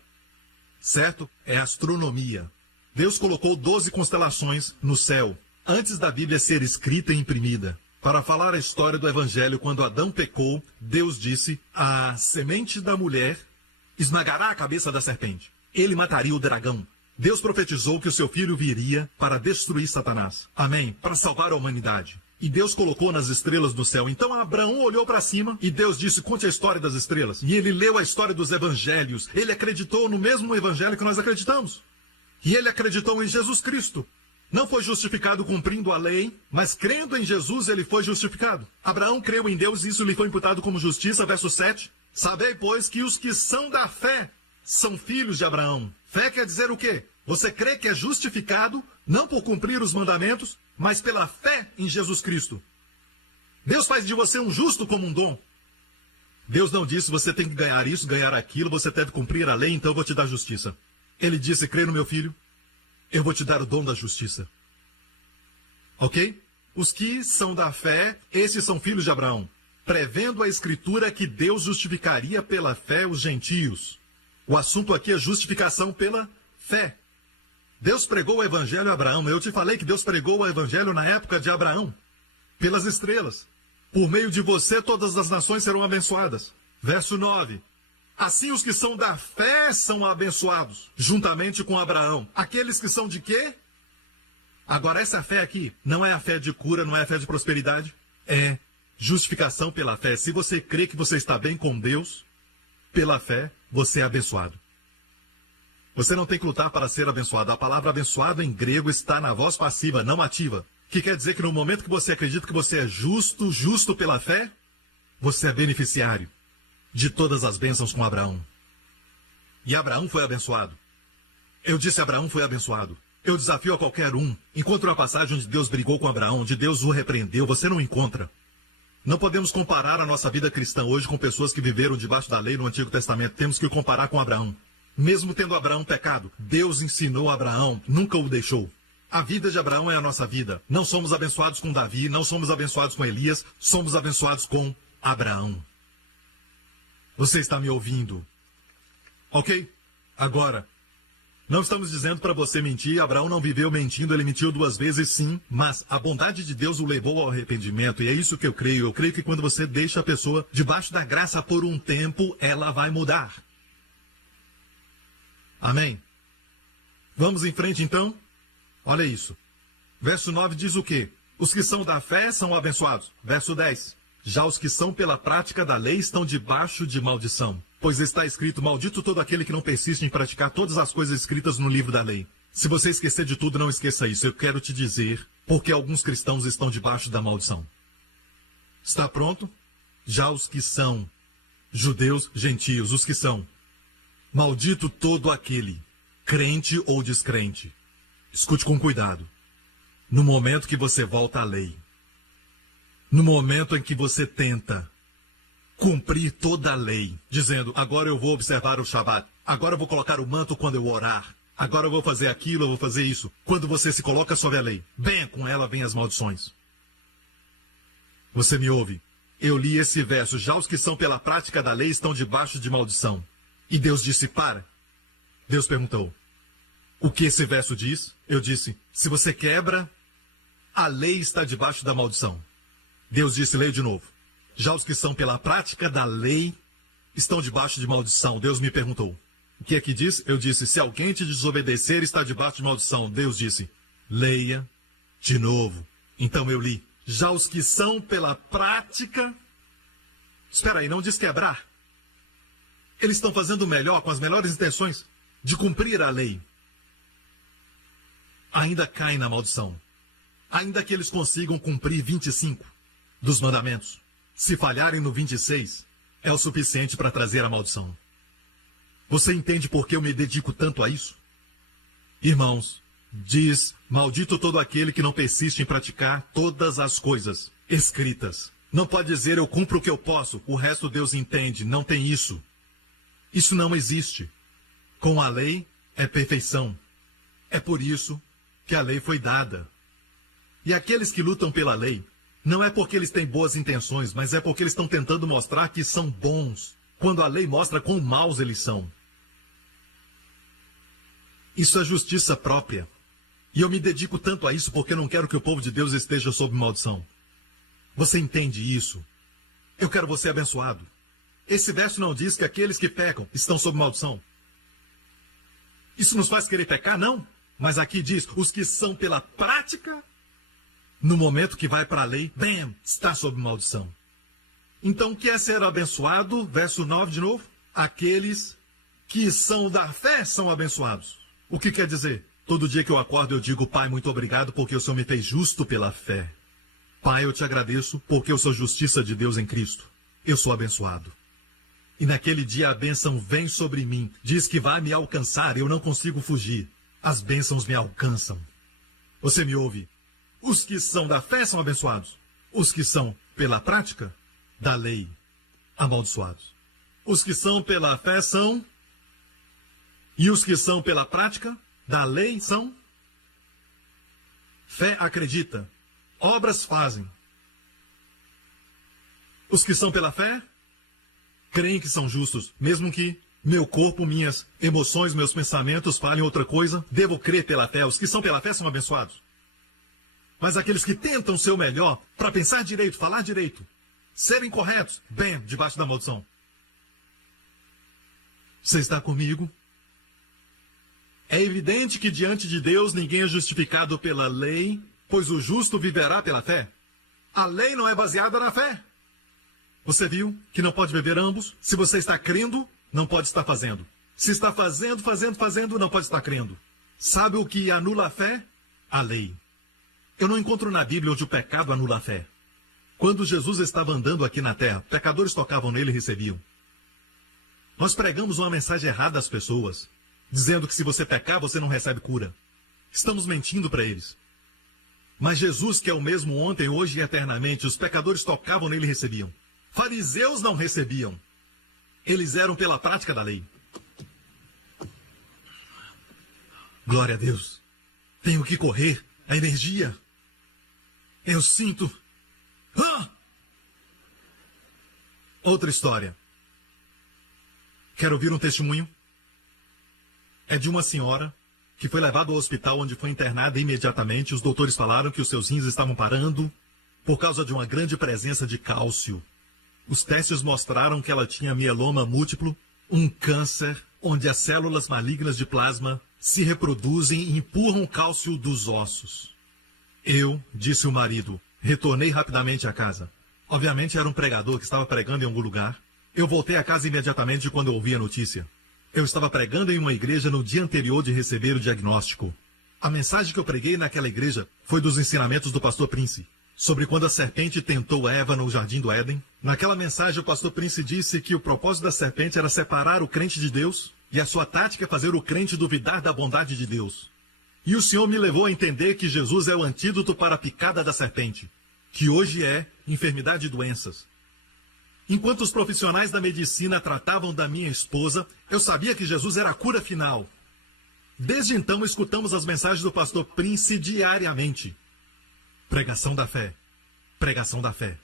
Certo? É astronomia. Deus colocou 12 constelações no céu, antes da Bíblia ser escrita e imprimida. Para falar a história do Evangelho, quando Adão pecou, Deus disse, a semente da mulher esmagará a cabeça da serpente. Ele mataria o dragão. Deus profetizou que o seu filho viria para destruir Satanás. Amém? Para salvar a humanidade. E Deus colocou nas estrelas do céu. Então Abraão olhou para cima e Deus disse, conte a história das estrelas. E ele leu a história dos evangelhos. Ele acreditou no mesmo evangelho que nós acreditamos. E ele acreditou em Jesus Cristo. Não foi justificado cumprindo a lei, mas crendo em Jesus ele foi justificado. Abraão creu em Deus e isso lhe foi imputado como justiça. Verso 7. Sabei, pois, que os que são da fé são filhos de Abraão. Fé quer dizer o quê? Você crê que é justificado, não por cumprir os mandamentos, mas pela fé em Jesus Cristo. Deus faz de você um justo como um dom. Deus não disse, você tem que ganhar isso, ganhar aquilo, você deve cumprir a lei, então eu vou te dar justiça. Ele disse, crê no meu filho, eu vou te dar o dom da justiça. Ok? Os que são da fé, esses são filhos de Abraão, prevendo a Escritura que Deus justificaria pela fé os gentios. O assunto aqui é justificação pela fé. Deus pregou o evangelho a Abraão. Eu te falei que Deus pregou o evangelho na época de Abraão, pelas estrelas. Por meio de você todas as nações serão abençoadas. Verso 9. Assim os que são da fé são abençoados, juntamente com Abraão. Aqueles que são de quê? Agora essa fé aqui não é a fé de cura, não é a fé de prosperidade. É justificação pela fé. Se você crê que você está bem com Deus, pela fé, você é abençoado. Você não tem que lutar para ser abençoado. A palavra abençoado em grego está na voz passiva, não ativa. Que quer dizer que no momento que você acredita que você é justo pela fé, você é beneficiário de todas as bênçãos com Abraão. E Abraão foi abençoado. Eu disse Abraão foi abençoado. Eu desafio a qualquer um. Encontre uma passagem onde Deus brigou com Abraão, onde Deus o repreendeu. Você não encontra. Não podemos comparar a nossa vida cristã hoje com pessoas que viveram debaixo da lei no Antigo Testamento. Temos que comparar com Abraão. Mesmo tendo Abraão pecado, Deus ensinou a Abraão, nunca o deixou. A vida de Abraão é a nossa vida. Não somos abençoados com Davi, não somos abençoados com Elias, somos abençoados com Abraão. Você está me ouvindo? Ok? Agora, não estamos dizendo para você mentir. Abraão não viveu mentindo, ele mentiu 2 vezes, sim. Mas a bondade de Deus o levou ao arrependimento. E é isso que eu creio. Eu creio que quando você deixa a pessoa debaixo da graça por um tempo, ela vai mudar. Amém? Vamos em frente então? Olha isso. Verso 9 diz o quê? Os que são da fé são abençoados. Verso 10. Já os que são pela prática da lei estão debaixo de maldição. Pois está escrito, maldito todo aquele que não persiste em praticar todas as coisas escritas no livro da lei. Se você esquecer de tudo, não esqueça isso. Eu quero te dizer porque alguns cristãos estão debaixo da maldição. Está pronto? Já os que são judeus, gentios, os que são. Maldito todo aquele, crente ou descrente. Escute com cuidado. No momento que você volta à lei, no momento em que você tenta cumprir toda a lei, dizendo, agora eu vou observar o Shabat, agora eu vou colocar o manto quando eu orar, agora eu vou fazer aquilo, eu vou fazer isso. Quando você se coloca sobre a lei, bem, com ela vem as maldições. Você me ouve? Eu li esse verso, já os que são pela prática da lei estão debaixo de maldição. E Deus disse, para. Deus perguntou, o que esse verso diz? Eu disse, se você quebra, a lei está debaixo da maldição. Deus disse, leio de novo. Já os que são pela prática da lei estão debaixo de maldição. Deus me perguntou, o que é que diz? Eu disse, se alguém te desobedecer, está debaixo de maldição. Deus disse, leia de novo. Então eu li, já os que são pela prática... Espera aí, não diz quebrar. Eles estão fazendo o melhor, com as melhores intenções de cumprir a lei. Ainda caem na maldição. Ainda que eles consigam cumprir 25 dos mandamentos. Se falharem no 26, é o suficiente para trazer a maldição. Você entende por que eu me dedico tanto a isso? Irmãos, diz, maldito todo aquele que não persiste em praticar todas as coisas escritas. Não pode dizer, eu cumpro o que eu posso, o resto Deus entende. Não tem isso. Isso não existe. Com a lei é perfeição. É por isso que a lei foi dada. E aqueles que lutam pela lei, não é porque eles têm boas intenções, mas é porque eles estão tentando mostrar que são bons, quando a lei mostra quão maus eles são. Isso é justiça própria. E eu me dedico tanto a isso porque eu não quero que o povo de Deus esteja sob maldição. Você entende isso? Eu quero você abençoado. Esse verso não diz que aqueles que pecam estão sob maldição. Isso nos faz querer pecar? Não. Mas aqui diz, os que são pela prática, no momento que vai para a lei, bam, está sob maldição. Então, o que é ser abençoado? Verso 9 de novo. Aqueles que são da fé são abençoados. O que quer dizer? Todo dia que eu acordo eu digo, Pai, muito obrigado porque o Senhor me fez justo pela fé. Pai, eu te agradeço porque eu sou justiça de Deus em Cristo. Eu sou abençoado. E naquele dia a bênção vem sobre mim. Diz que vai me alcançar, eu não consigo fugir. As bênçãos me alcançam. Você me ouve? Os que são da fé são abençoados. Os que são pela prática da lei, amaldiçoados. Os que são pela fé são... E os que são pela prática da lei são... Fé acredita. Obras fazem. Os que são pela fé... creem que são justos, mesmo que meu corpo, minhas emoções, meus pensamentos falem outra coisa, devo crer pela fé. Os que são pela fé são abençoados. Mas aqueles que tentam ser o melhor para pensar direito, falar direito, serem corretos, bem, debaixo da maldição. Você está comigo? É evidente que diante de Deus ninguém é justificado pela lei, pois o justo viverá pela fé. A lei não é baseada na fé. Você viu que não pode beber ambos? Se você está crendo, não pode estar fazendo. Se está fazendo, não pode estar crendo. Sabe o que anula a fé? A lei. Eu não encontro na Bíblia onde o pecado anula a fé. Quando Jesus estava andando aqui na terra, pecadores tocavam nele e recebiam. Nós pregamos uma mensagem errada às pessoas, dizendo que se você pecar, você não recebe cura. Estamos mentindo para eles. Mas Jesus, que é o mesmo ontem, hoje e eternamente, os pecadores tocavam nele e recebiam. Fariseus não recebiam. Eles eram pela prática da lei. Glória a Deus. Tenho que correr. A energia. Eu sinto. Ah! Outra história. Quero ouvir um testemunho? É de uma senhora que foi levada ao hospital onde foi internada imediatamente. Os doutores falaram que os seus rins estavam parando por causa de uma grande presença de cálcio. Os testes mostraram que ela tinha mieloma múltiplo, um câncer onde as células malignas de plasma se reproduzem e empurram o cálcio dos ossos. Eu, disse o marido, retornei rapidamente à casa. Obviamente era um pregador que estava pregando em algum lugar. Eu voltei à casa imediatamente quando ouvi a notícia. Eu estava pregando em uma igreja no dia anterior de receber o diagnóstico. A mensagem que eu preguei naquela igreja foi dos ensinamentos do pastor Prince, sobre quando a serpente tentou Eva no jardim do Éden. Naquela mensagem, o pastor Prince disse que o propósito da serpente era separar o crente de Deus e a sua tática é fazer o crente duvidar da bondade de Deus. E o Senhor me levou a entender que Jesus é o antídoto para a picada da serpente, que hoje é enfermidade e doenças. Enquanto os profissionais da medicina tratavam da minha esposa, eu sabia que Jesus era a cura final. Desde então, escutamos as mensagens do pastor Prince diariamente. Pregação da fé. Pregação da fé.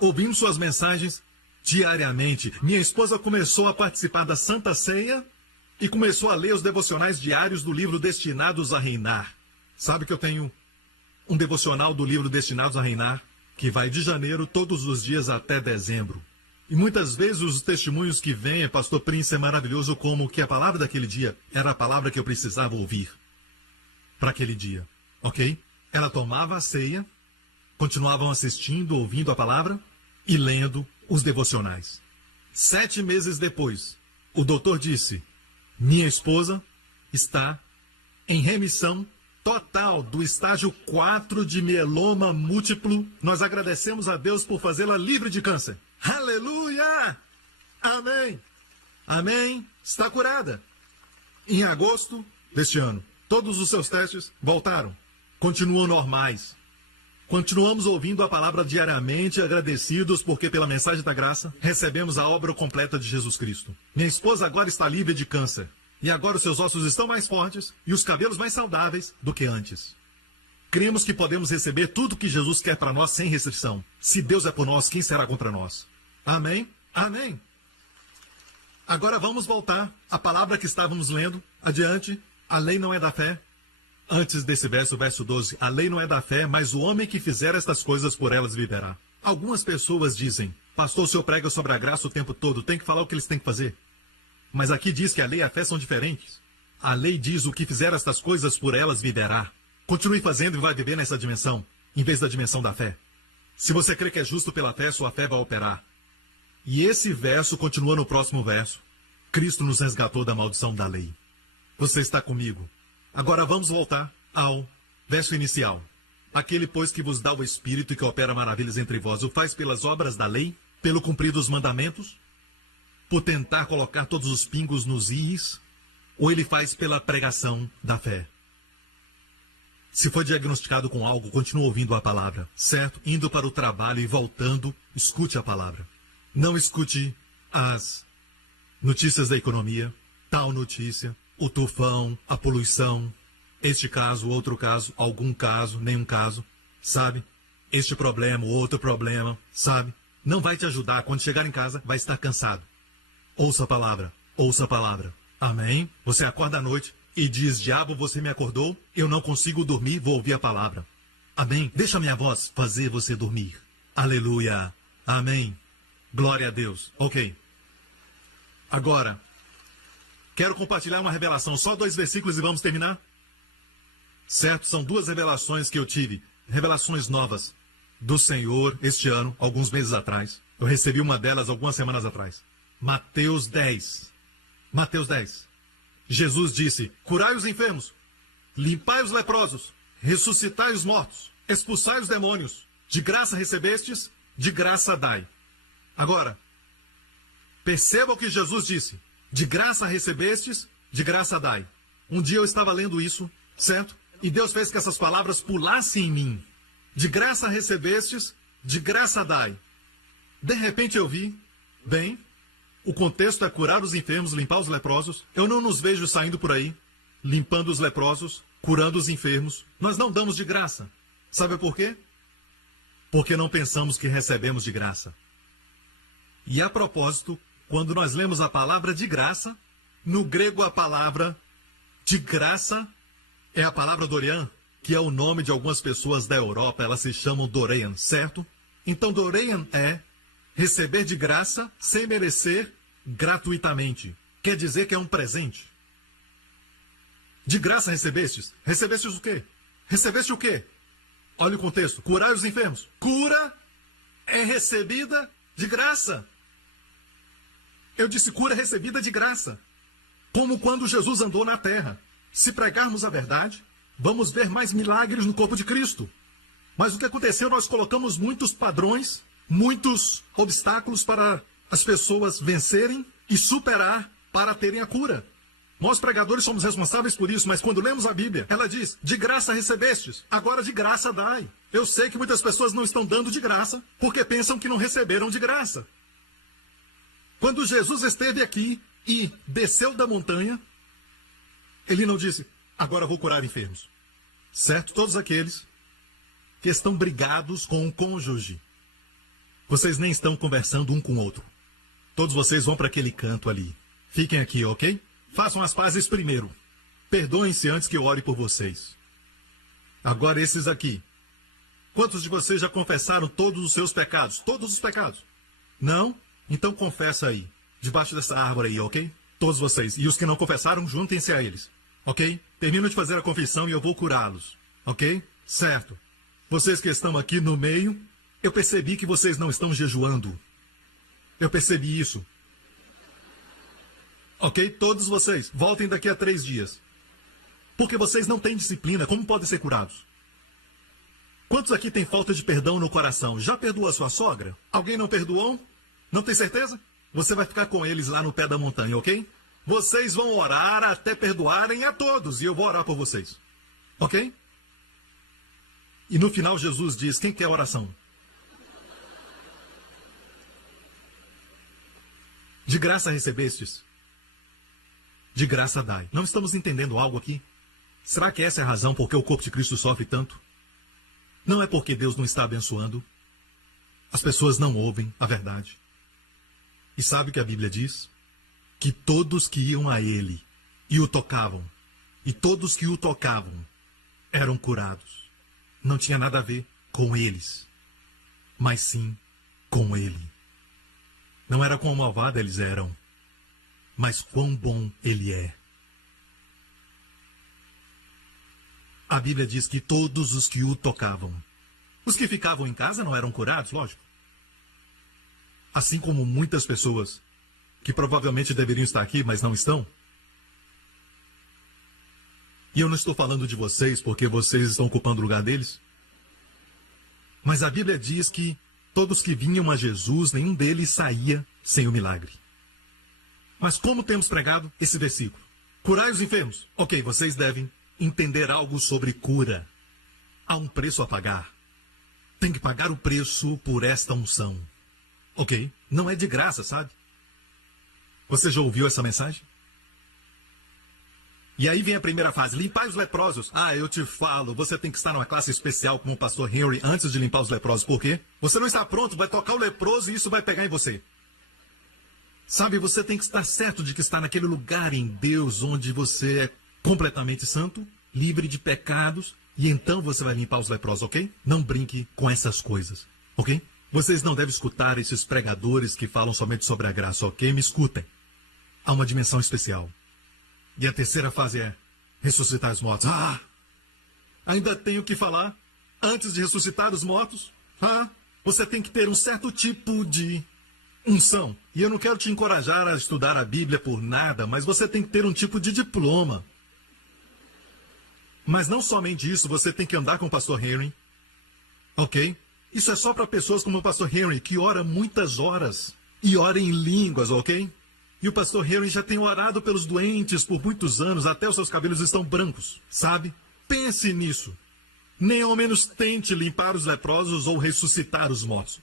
Ouvimos suas mensagens diariamente. Minha esposa começou a participar da Santa Ceia e começou a ler os devocionais diários do livro Destinados a Reinar. Sabe que eu tenho um devocional do livro Destinados a Reinar, que vai de janeiro todos os dias até dezembro. E muitas vezes os testemunhos que vêm, pastor Prince, é maravilhoso como que a palavra daquele dia era a palavra que eu precisava ouvir para aquele dia, ok? Ela tomava a ceia, continuavam assistindo, ouvindo a palavra e lendo os devocionais. 7 meses depois, o doutor disse, minha esposa está em remissão total do estágio 4 de mieloma múltiplo. Nós agradecemos a Deus por fazê-la livre de câncer. Aleluia! Amém! Amém! Está curada. Em agosto deste ano, todos os seus testes voltaram. Continuam normais. Continuamos ouvindo a palavra diariamente, agradecidos porque pela mensagem da graça recebemos a obra completa de Jesus Cristo. Minha esposa agora está livre de câncer. E agora os seus ossos estão mais fortes e os cabelos mais saudáveis do que antes. Cremos que podemos receber tudo que Jesus quer para nós sem restrição. Se Deus é por nós, quem será contra nós? Amém? Amém. Agora vamos voltar à palavra que estávamos lendo. Adiante. A lei não é da fé. Antes desse verso, verso 12. A lei não é da fé, mas o homem que fizer estas coisas por elas viverá. Algumas pessoas dizem, pastor, o senhor prega sobre a graça o tempo todo, tem que falar o que eles têm que fazer. Mas aqui diz que a lei e a fé são diferentes. A lei diz o que fizer estas coisas por elas viverá. Continue fazendo e vai viver nessa dimensão, em vez da dimensão da fé. Se você crê que é justo pela fé, sua fé vai operar. E esse verso continua no próximo verso. Cristo nos resgatou da maldição da lei. Você está comigo. Agora vamos voltar ao verso inicial. Aquele, pois, que vos dá o Espírito e que opera maravilhas entre vós, o faz pelas obras da lei, pelo cumprir dos mandamentos, por tentar colocar todos os pingos nos is, ou ele faz pela pregação da fé? Se foi diagnosticado com algo, continue ouvindo a palavra, certo? Indo para o trabalho e voltando, escute a palavra. Não escute as notícias da economia, tal notícia, o tufão, a poluição, este caso, outro caso, algum caso, nenhum caso, sabe? Este problema, outro problema, sabe? Não vai te ajudar. Quando chegar em casa, vai estar cansado. Ouça a palavra, ouça a palavra. Amém? Você acorda à noite e diz, diabo, você me acordou, eu não consigo dormir, vou ouvir a palavra. Amém? Deixa a minha voz fazer você dormir. Aleluia. Amém. Glória a Deus. Ok. Agora, quero compartilhar uma revelação. Só 2 versículos e vamos terminar? Certo? São 2 revelações que eu tive. Revelações novas do Senhor este ano, alguns meses atrás. Eu recebi uma delas algumas semanas atrás. Mateus 10. Mateus 10. Jesus disse, curai os enfermos, limpai os leprosos, ressuscitai os mortos, expulsai os demônios. De graça recebestes, de graça dai. Agora, perceba o que Jesus disse. De graça recebestes, de graça dai. Um dia eu estava lendo isso, certo? E Deus fez que essas palavras pulassem em mim. De graça recebestes, de graça dai. De repente eu vi, bem, o contexto é curar os enfermos, limpar os leprosos. Eu não nos vejo saindo por aí, limpando os leprosos, curando os enfermos. Nós não damos de graça. Sabe por quê? Porque não pensamos que recebemos de graça. E a propósito, quando nós lemos a palavra de graça, no grego a palavra de graça é a palavra Dorian, que é o nome de algumas pessoas da Europa. Elas se chamam Dorean, certo? Então Dorean é receber de graça, sem merecer, gratuitamente. Quer dizer que é um presente. De graça recebestes? Recebestes o quê? Recebeste o quê? Olha o contexto. Curar os enfermos. Cura é recebida de graça. Eu disse cura é recebida de graça. Como quando Jesus andou na terra. Se pregarmos a verdade, vamos ver mais milagres no corpo de Cristo. Mas o que aconteceu? Nós colocamos muitos padrões, muitos obstáculos para as pessoas vencerem e superar para terem a cura. Nós pregadores somos responsáveis por isso, mas quando lemos a Bíblia, ela diz, de graça recebestes, agora de graça dai. Eu sei que muitas pessoas não estão dando de graça, porque pensam que não receberam de graça. Quando Jesus esteve aqui e desceu da montanha, ele não disse, agora vou curar enfermos. Certo? Todos aqueles que estão brigados com o cônjuge, vocês nem estão conversando um com o outro. Todos vocês vão para aquele canto ali. Fiquem aqui, ok? Façam as pazes primeiro. Perdoem-se antes que eu ore por vocês. Agora esses aqui. Quantos de vocês já confessaram todos os seus pecados? Todos os pecados? Não? Então confessa aí. Debaixo dessa árvore aí, ok? Todos vocês. E os que não confessaram, juntem-se a eles. Ok? Termino de fazer a confissão e eu vou curá-los. Ok? Certo. Vocês que estão aqui no meio, eu percebi que vocês não estão jejuando. Eu percebi isso. Ok? Todos vocês, voltem daqui a 3 dias. Porque vocês não têm disciplina, como podem ser curados? Quantos aqui têm falta de perdão no coração? Já perdoou a sua sogra? Alguém não perdoou? Não tem certeza? Você vai ficar com eles lá no pé da montanha, ok? Vocês vão orar até perdoarem a todos, e eu vou orar por vocês. Ok? E no final Jesus diz, quem quer oração? De graça recebestes? De graça dai. Não estamos entendendo algo aqui? Será que essa é a razão por que o corpo de Cristo sofre tanto? Não é porque Deus não está abençoando. As pessoas não ouvem a verdade. E sabe o que a Bíblia diz? Que todos que iam a Ele e o tocavam, e todos que o tocavam, eram curados. Não tinha nada a ver com eles, mas sim com Ele. Não era quão malvado eles eram, mas quão bom Ele é. A Bíblia diz que todos os que o tocavam, os que ficavam em casa não eram curados, lógico. Assim como muitas pessoas que provavelmente deveriam estar aqui, mas não estão. E eu não estou falando de vocês porque vocês estão ocupando o lugar deles. Mas a Bíblia diz que todos que vinham a Jesus, nenhum deles saía sem o milagre. Mas como temos pregado esse versículo? Curai os enfermos. Ok, vocês devem entender algo sobre cura. Há um preço a pagar. Tem que pagar o preço por esta unção. Ok, não é de graça, sabe? Você já ouviu essa mensagem? E aí vem a primeira fase, limpar os leprosos. Ah, eu te falo, você tem que estar numa classe especial como o pastor Henry antes de limpar os leprosos. Por quê? Você não está pronto, vai tocar o leproso e isso vai pegar em você. Sabe, você tem que estar certo de que está naquele lugar em Deus onde você é completamente santo, livre de pecados, e então você vai limpar os leprosos, ok? Não brinque com essas coisas, ok? Vocês não devem escutar esses pregadores que falam somente sobre a graça, ok? Me escutem. Há uma dimensão especial. E a terceira fase é ressuscitar os mortos. Ah! Ainda tenho que falar? Antes de ressuscitar os mortos? Ah! Você tem que ter um certo tipo de unção. E eu não quero te encorajar a estudar a Bíblia por nada, mas você tem que ter um tipo de diploma. Mas não somente isso, você tem que andar com o pastor Henry. Ok? Isso é só para pessoas como o pastor Henry, que ora muitas horas. E ora em línguas, ok? E o pastor Henry já tem orado pelos doentes por muitos anos, até os seus cabelos estão brancos, sabe? pense nisso. Nem ao menos tente limpar os leprosos ou ressuscitar os mortos.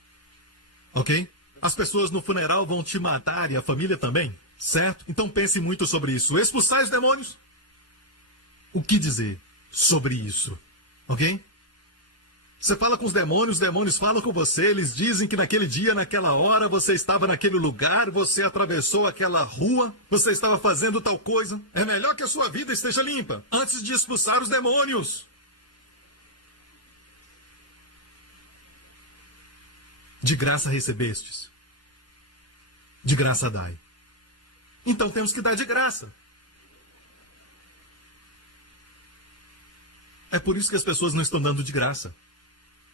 Ok? As pessoas no funeral vão te matar e a família também, certo? Então pense muito sobre isso. Expulsar os demônios? O que dizer sobre isso? Ok? Você fala com os demônios falam com você, eles dizem que naquele dia, naquela hora, você estava naquele lugar, você atravessou aquela rua, você estava fazendo tal coisa. É melhor que a sua vida esteja limpa, antes de expulsar os demônios. De graça recebestes, de graça dai. Então temos que dar de graça. É por isso que as pessoas não estão dando de graça.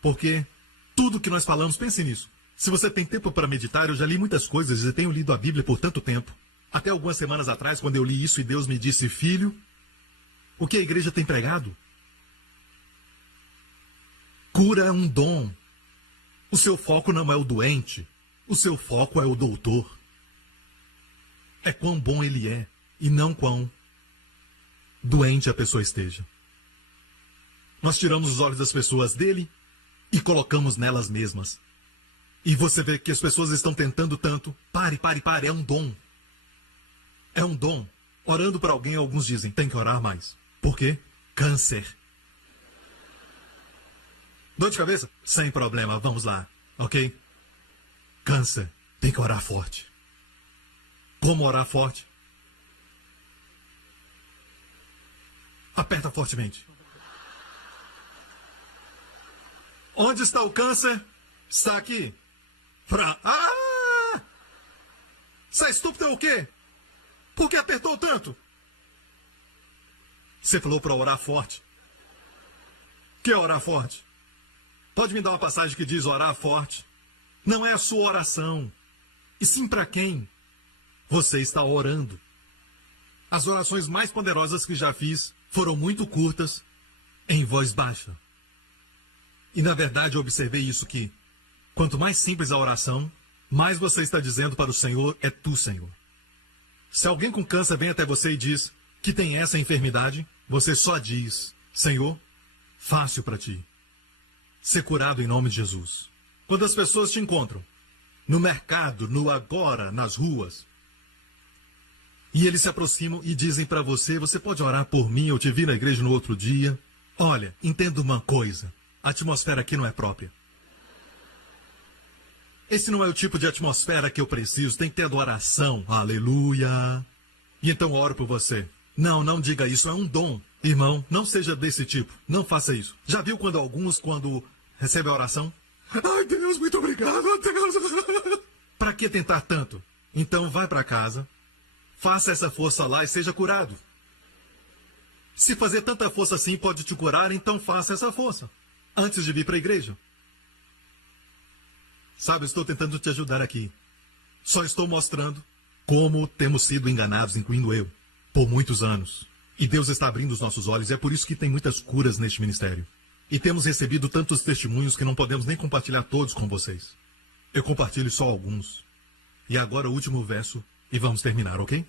Porque tudo que nós falamos, pense nisso. Se você tem tempo para meditar, eu já li muitas coisas e tenho lido a Bíblia por tanto tempo. Até algumas semanas atrás, quando eu li isso e Deus me disse, filho, o que a igreja tem pregado? Cura é um dom. O seu foco não é o doente, o seu foco é o doutor. É quão bom ele é e não quão doente a pessoa esteja. Nós tiramos os olhos das pessoas dele e colocamos nelas mesmas. E você vê que as pessoas estão tentando tanto. Pare, é um dom. É um dom. Orando para alguém, alguns dizem, tem que orar mais. Por quê? Câncer. Dor de cabeça? Sem problema, vamos lá, ok? Câncer, tem que orar forte. Como orar forte? Aperta fortemente. Onde está o câncer? Está aqui. Você é estúpido ou o quê? Por que apertou tanto? Você falou para orar forte. O que é orar forte? Pode me dar uma passagem que diz orar forte? Não é a sua oração. E sim para quem você está orando. As orações mais poderosas que já fiz foram muito curtas, em voz baixa. E na verdade eu observei isso que, quanto mais simples a oração, mais você está dizendo para o Senhor, é tu, Senhor. Se alguém com câncer vem até você e diz que tem essa enfermidade, você só diz, Senhor, fácil para ti. Ser curado em nome de Jesus. Quando as pessoas te encontram, no mercado, no agora, nas ruas, e eles se aproximam e dizem para você, você pode orar por mim, eu te vi na igreja no outro dia. Olha, entenda uma coisa. A atmosfera aqui não é própria. Esse não é o tipo de atmosfera que eu preciso. Tem que ter adoração. Aleluia. E então oro por você. Não diga isso. É um dom. Irmão, não seja desse tipo. Não faça isso. Já viu quando recebem a oração? Ai, Deus, muito obrigado. Deus. Para que tentar tanto? Então vai para casa. Faça essa força lá e seja curado. Se fazer tanta força assim pode te curar, então faça essa força. Antes de vir para a igreja. Sabe, eu estou tentando te ajudar aqui. Só estou mostrando como temos sido enganados, incluindo eu, por muitos anos. E Deus está abrindo os nossos olhos, e é por isso que tem muitas curas neste ministério. E temos recebido tantos testemunhos que não podemos nem compartilhar todos com vocês. Eu compartilho só alguns. E agora o último verso, e vamos terminar, ok?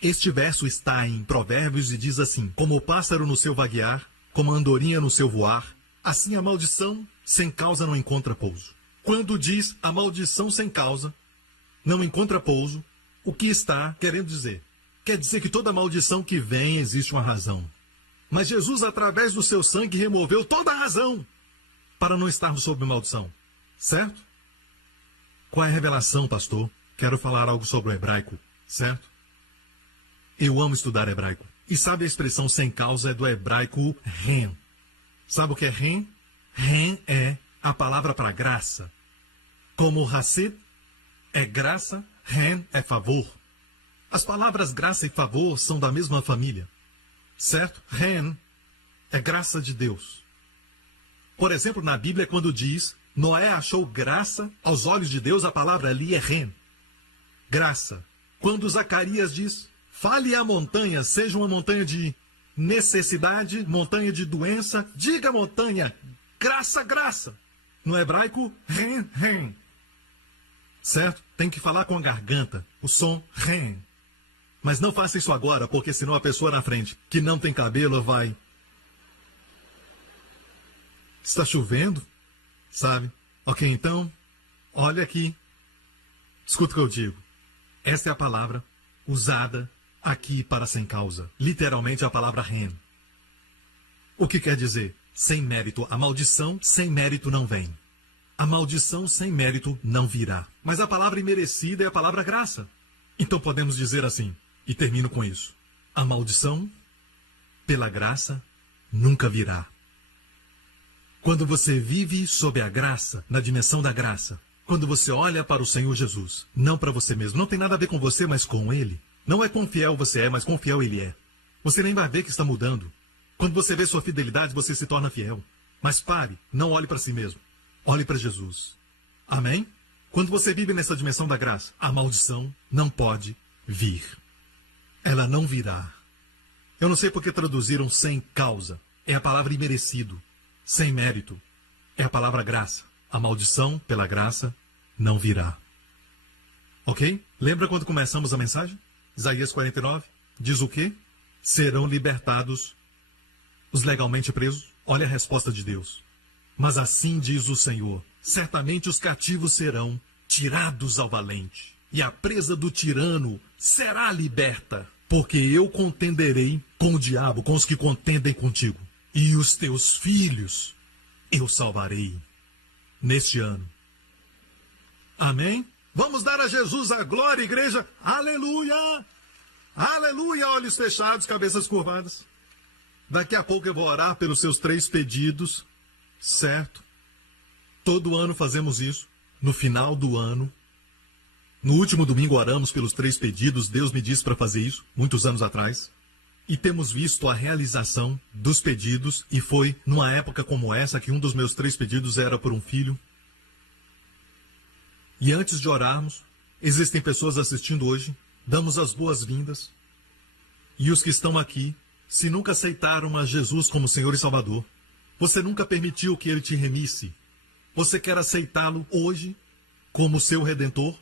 Este verso está em Provérbios e diz assim, como o pássaro no seu vaguear, como a andorinha no seu voar, assim a maldição sem causa não encontra pouso. Quando diz a maldição sem causa não encontra pouso, o que está querendo dizer? Quer dizer que toda maldição que vem existe uma razão. Mas Jesus, através do seu sangue, removeu toda a razão para não estarmos sob maldição. Certo? Qual é a revelação, pastor? Quero falar algo sobre o hebraico. Certo? Eu amo estudar hebraico. E sabe a expressão sem causa é do hebraico ren. Sabe o que é ren? Ren é a palavra para graça. Como Hassid é graça, ren é favor. As palavras graça e favor são da mesma família. Certo? Ren é graça de Deus. Por exemplo, na Bíblia, quando diz Noé achou graça aos olhos de Deus, a palavra ali é ren. Graça. Quando Zacarias diz fale a montanha, seja uma montanha de necessidade, montanha de doença, diga montanha, graça, graça. No hebraico, ren, ren. Certo? Tem que falar com a garganta, o som ren. Mas não faça isso agora, porque senão a pessoa na frente que não tem cabelo vai... Está chovendo? Sabe? Ok, então, olha aqui. Escuta o que eu digo. Essa é a palavra usada aqui para sem causa. Literalmente a palavra ren. O que quer dizer? Sem mérito. A maldição sem mérito não vem. A maldição sem mérito não virá. Mas a palavra imerecida é a palavra graça. Então podemos dizer assim, e termino com isso. A maldição, pela graça, nunca virá. Quando você vive sob a graça, na dimensão da graça, quando você olha para o Senhor Jesus, não para você mesmo, não tem nada a ver com você, mas com Ele. Não é quão fiel você é, mas quão fiel Ele é. Você nem vai ver que está mudando. Quando você vê sua fidelidade, você se torna fiel. Mas pare, não olhe para si mesmo. Olhe para Jesus. Amém? Quando você vive nessa dimensão da graça, a maldição não pode vir. Ela não virá. Eu não sei porque traduziram sem causa. É a palavra imerecido. Sem mérito. É a palavra graça. A maldição, pela graça, não virá. Ok? Lembra quando começamos a mensagem? Isaías 49 diz o quê? Serão libertados os legalmente presos? Olha a resposta de Deus. Mas assim diz o Senhor, certamente os cativos serão tirados ao valente, e a presa do tirano será liberta, porque eu contenderei com o diabo, com os que contendem contigo, e os teus filhos eu salvarei neste ano. Amém? Vamos dar a Jesus a glória, igreja. Aleluia! Aleluia! Olhos fechados, cabeças curvadas. Daqui a pouco eu vou orar pelos seus 3 pedidos. Certo? Todo ano fazemos isso. No final do ano. No último domingo oramos pelos 3 pedidos. Deus me disse para fazer isso, muitos anos atrás. E temos visto a realização dos pedidos. E foi numa época como essa que um dos meus 3 pedidos era por um filho. E antes de orarmos, existem pessoas assistindo hoje. Damos as boas-vindas. E os que estão aqui, se nunca aceitaram a Jesus como Senhor e Salvador, você nunca permitiu que Ele te remisse. Você quer aceitá-lo hoje como seu Redentor?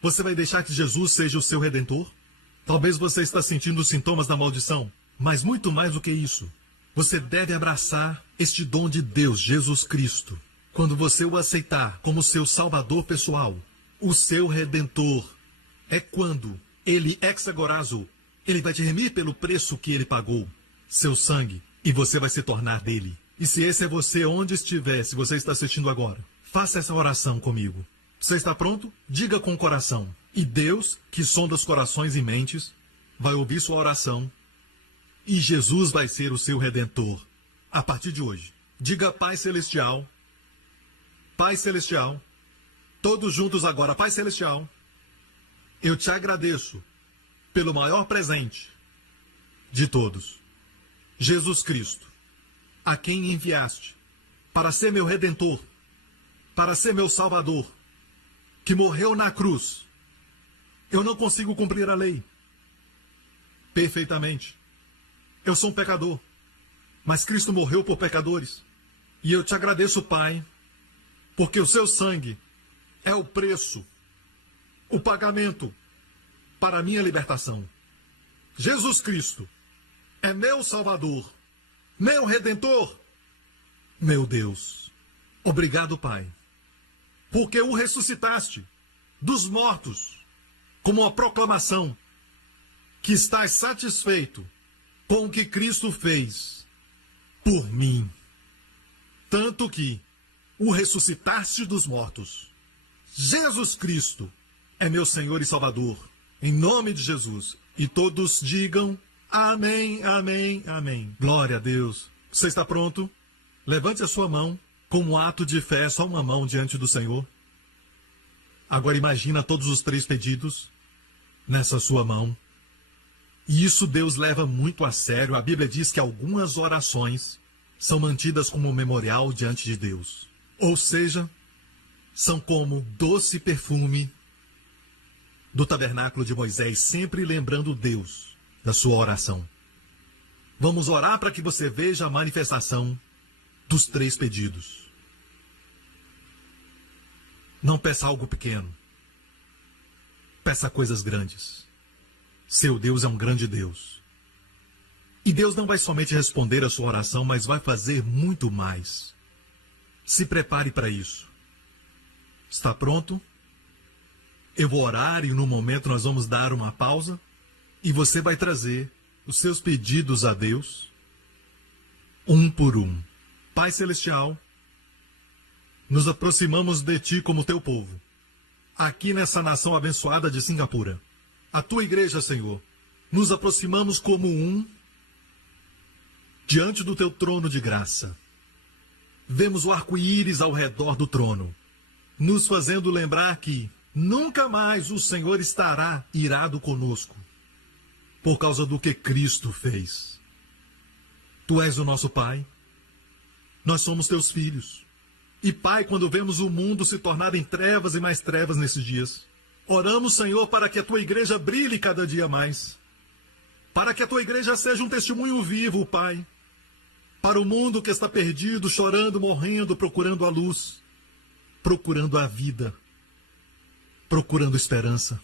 Você vai deixar que Jesus seja o seu Redentor? Talvez você está sentindo os sintomas da maldição, mas muito mais do que isso. Você deve abraçar este dom de Deus, Jesus Cristo. Quando você o aceitar como seu Salvador pessoal, o seu Redentor, é quando Ele, ex agorazo, Ele vai te remir pelo preço que Ele pagou, seu sangue, e você vai se tornar dele. E se esse é você, onde estiver, se você está assistindo agora, faça essa oração comigo. Você está pronto? Diga com o coração. E Deus, que sonda os corações e mentes, vai ouvir sua oração. E Jesus vai ser o seu Redentor. A partir de hoje. Diga, Pai Celestial. Pai Celestial. Todos juntos agora. Pai Celestial. Eu te agradeço pelo maior presente de todos. Jesus Cristo. A quem enviaste para ser meu Redentor, para ser meu Salvador, que morreu na cruz. Eu não consigo cumprir a lei perfeitamente. Eu sou um pecador, mas Cristo morreu por pecadores. E eu te agradeço, Pai, porque o seu sangue é o preço, o pagamento para a minha libertação. Jesus Cristo é meu Salvador, meu Redentor, meu Deus. Obrigado, Pai, porque o ressuscitaste dos mortos, como uma proclamação que estás satisfeito com o que Cristo fez por mim. Tanto que o ressuscitaste dos mortos. Jesus Cristo é meu Senhor e Salvador. Em nome de Jesus. E todos digam amém, amém, amém. Glória a Deus. Você está pronto? Levante a sua mão como um ato de fé, só uma mão diante do Senhor. Agora imagina todos os 3 pedidos nessa sua mão. E isso Deus leva muito a sério. A Bíblia diz que algumas orações são mantidas como memorial diante de Deus. Ou seja, são como doce perfume do tabernáculo de Moisés, sempre lembrando Deus da sua oração. Vamos orar para que você veja a manifestação dos 3 pedidos. Não peça algo pequeno. Peça coisas grandes. Seu Deus é um grande Deus. E Deus não vai somente responder a sua oração, mas vai fazer muito mais. Se prepare para isso. Está pronto? Eu vou orar e no momento nós vamos dar uma pausa e você vai trazer os seus pedidos a Deus, um por um. Pai Celestial, nos aproximamos de Ti como Teu povo, aqui nessa nação abençoada de Singapura. A Tua igreja, Senhor, nos aproximamos como um diante do Teu trono de graça. Vemos o arco-íris ao redor do trono, nos fazendo lembrar que nunca mais o Senhor estará irado conosco, por causa do que Cristo fez. Tu és o nosso Pai, nós somos Teus filhos. E Pai, quando vemos o mundo se tornar em trevas e mais trevas nesses dias, oramos, Senhor, para que a Tua igreja brilhe cada dia mais, para que a Tua igreja seja um testemunho vivo, Pai, para o mundo que está perdido, chorando, morrendo, procurando a luz, procurando a vida, procurando esperança.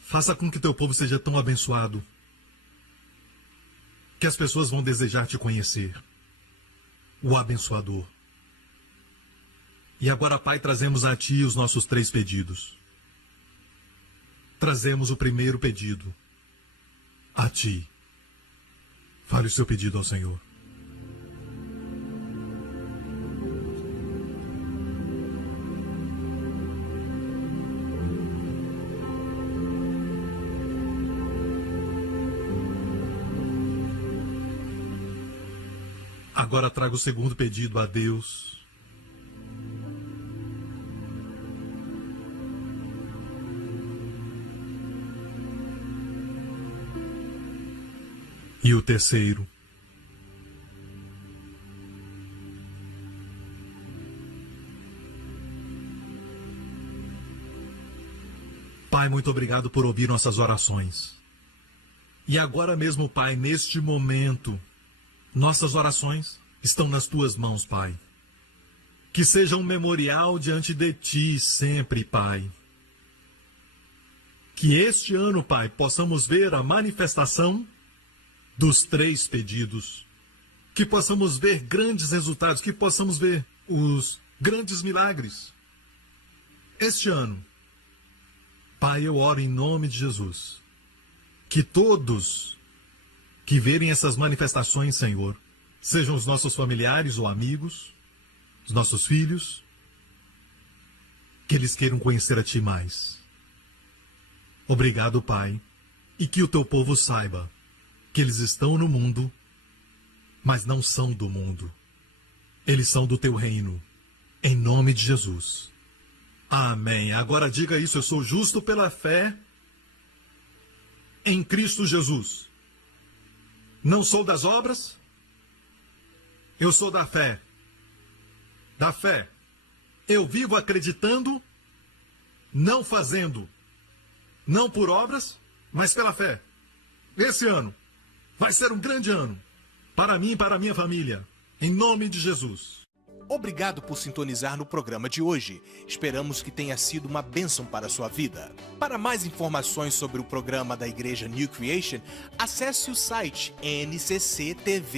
Faça com que Teu povo seja tão abençoado que as pessoas vão desejar Te conhecer, o abençoador. E agora, Pai, trazemos a Ti os nossos 3 pedidos. Trazemos o primeiro pedido a Ti. Fale o seu pedido ao Senhor. Agora trago o segundo pedido a Deus. E o terceiro. Pai, muito obrigado por ouvir nossas orações. E agora mesmo, Pai, neste momento, nossas orações estão nas Tuas mãos, Pai. Que seja um memorial diante de Ti sempre, Pai. Que este ano, Pai, possamos ver a manifestação dos 3 pedidos. Que possamos ver grandes resultados, que possamos ver os grandes milagres. Este ano, Pai, eu oro em nome de Jesus. Que todos que verem essas manifestações, Senhor, sejam os nossos familiares ou amigos, os nossos filhos, que eles queiram conhecer a Ti mais. Obrigado, Pai, e que o Teu povo saiba que eles estão no mundo, mas não são do mundo. Eles são do Teu reino, em nome de Jesus. Amém. Agora diga isso: eu sou justo pela fé em Cristo Jesus. Não sou das obras, eu sou da fé. Da fé. Eu vivo acreditando, não fazendo. Não por obras, mas pela fé. Esse ano vai ser um grande ano para mim e para a minha família. Em nome de Jesus. Obrigado por sintonizar no programa de hoje. Esperamos que tenha sido uma bênção para a sua vida. Para mais informações sobre o programa da Igreja New Creation, acesse o site ncctv.org.sg.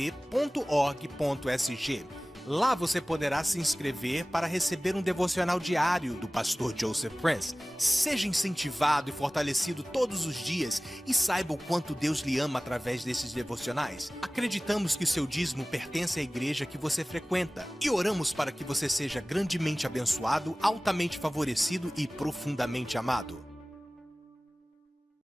Lá você poderá se inscrever para receber um devocional diário do pastor Joseph Prince. Seja incentivado e fortalecido todos os dias e saiba o quanto Deus lhe ama através desses devocionais. Acreditamos que seu dízimo pertence à igreja que você frequenta e oramos para que você seja grandemente abençoado, altamente favorecido e profundamente amado.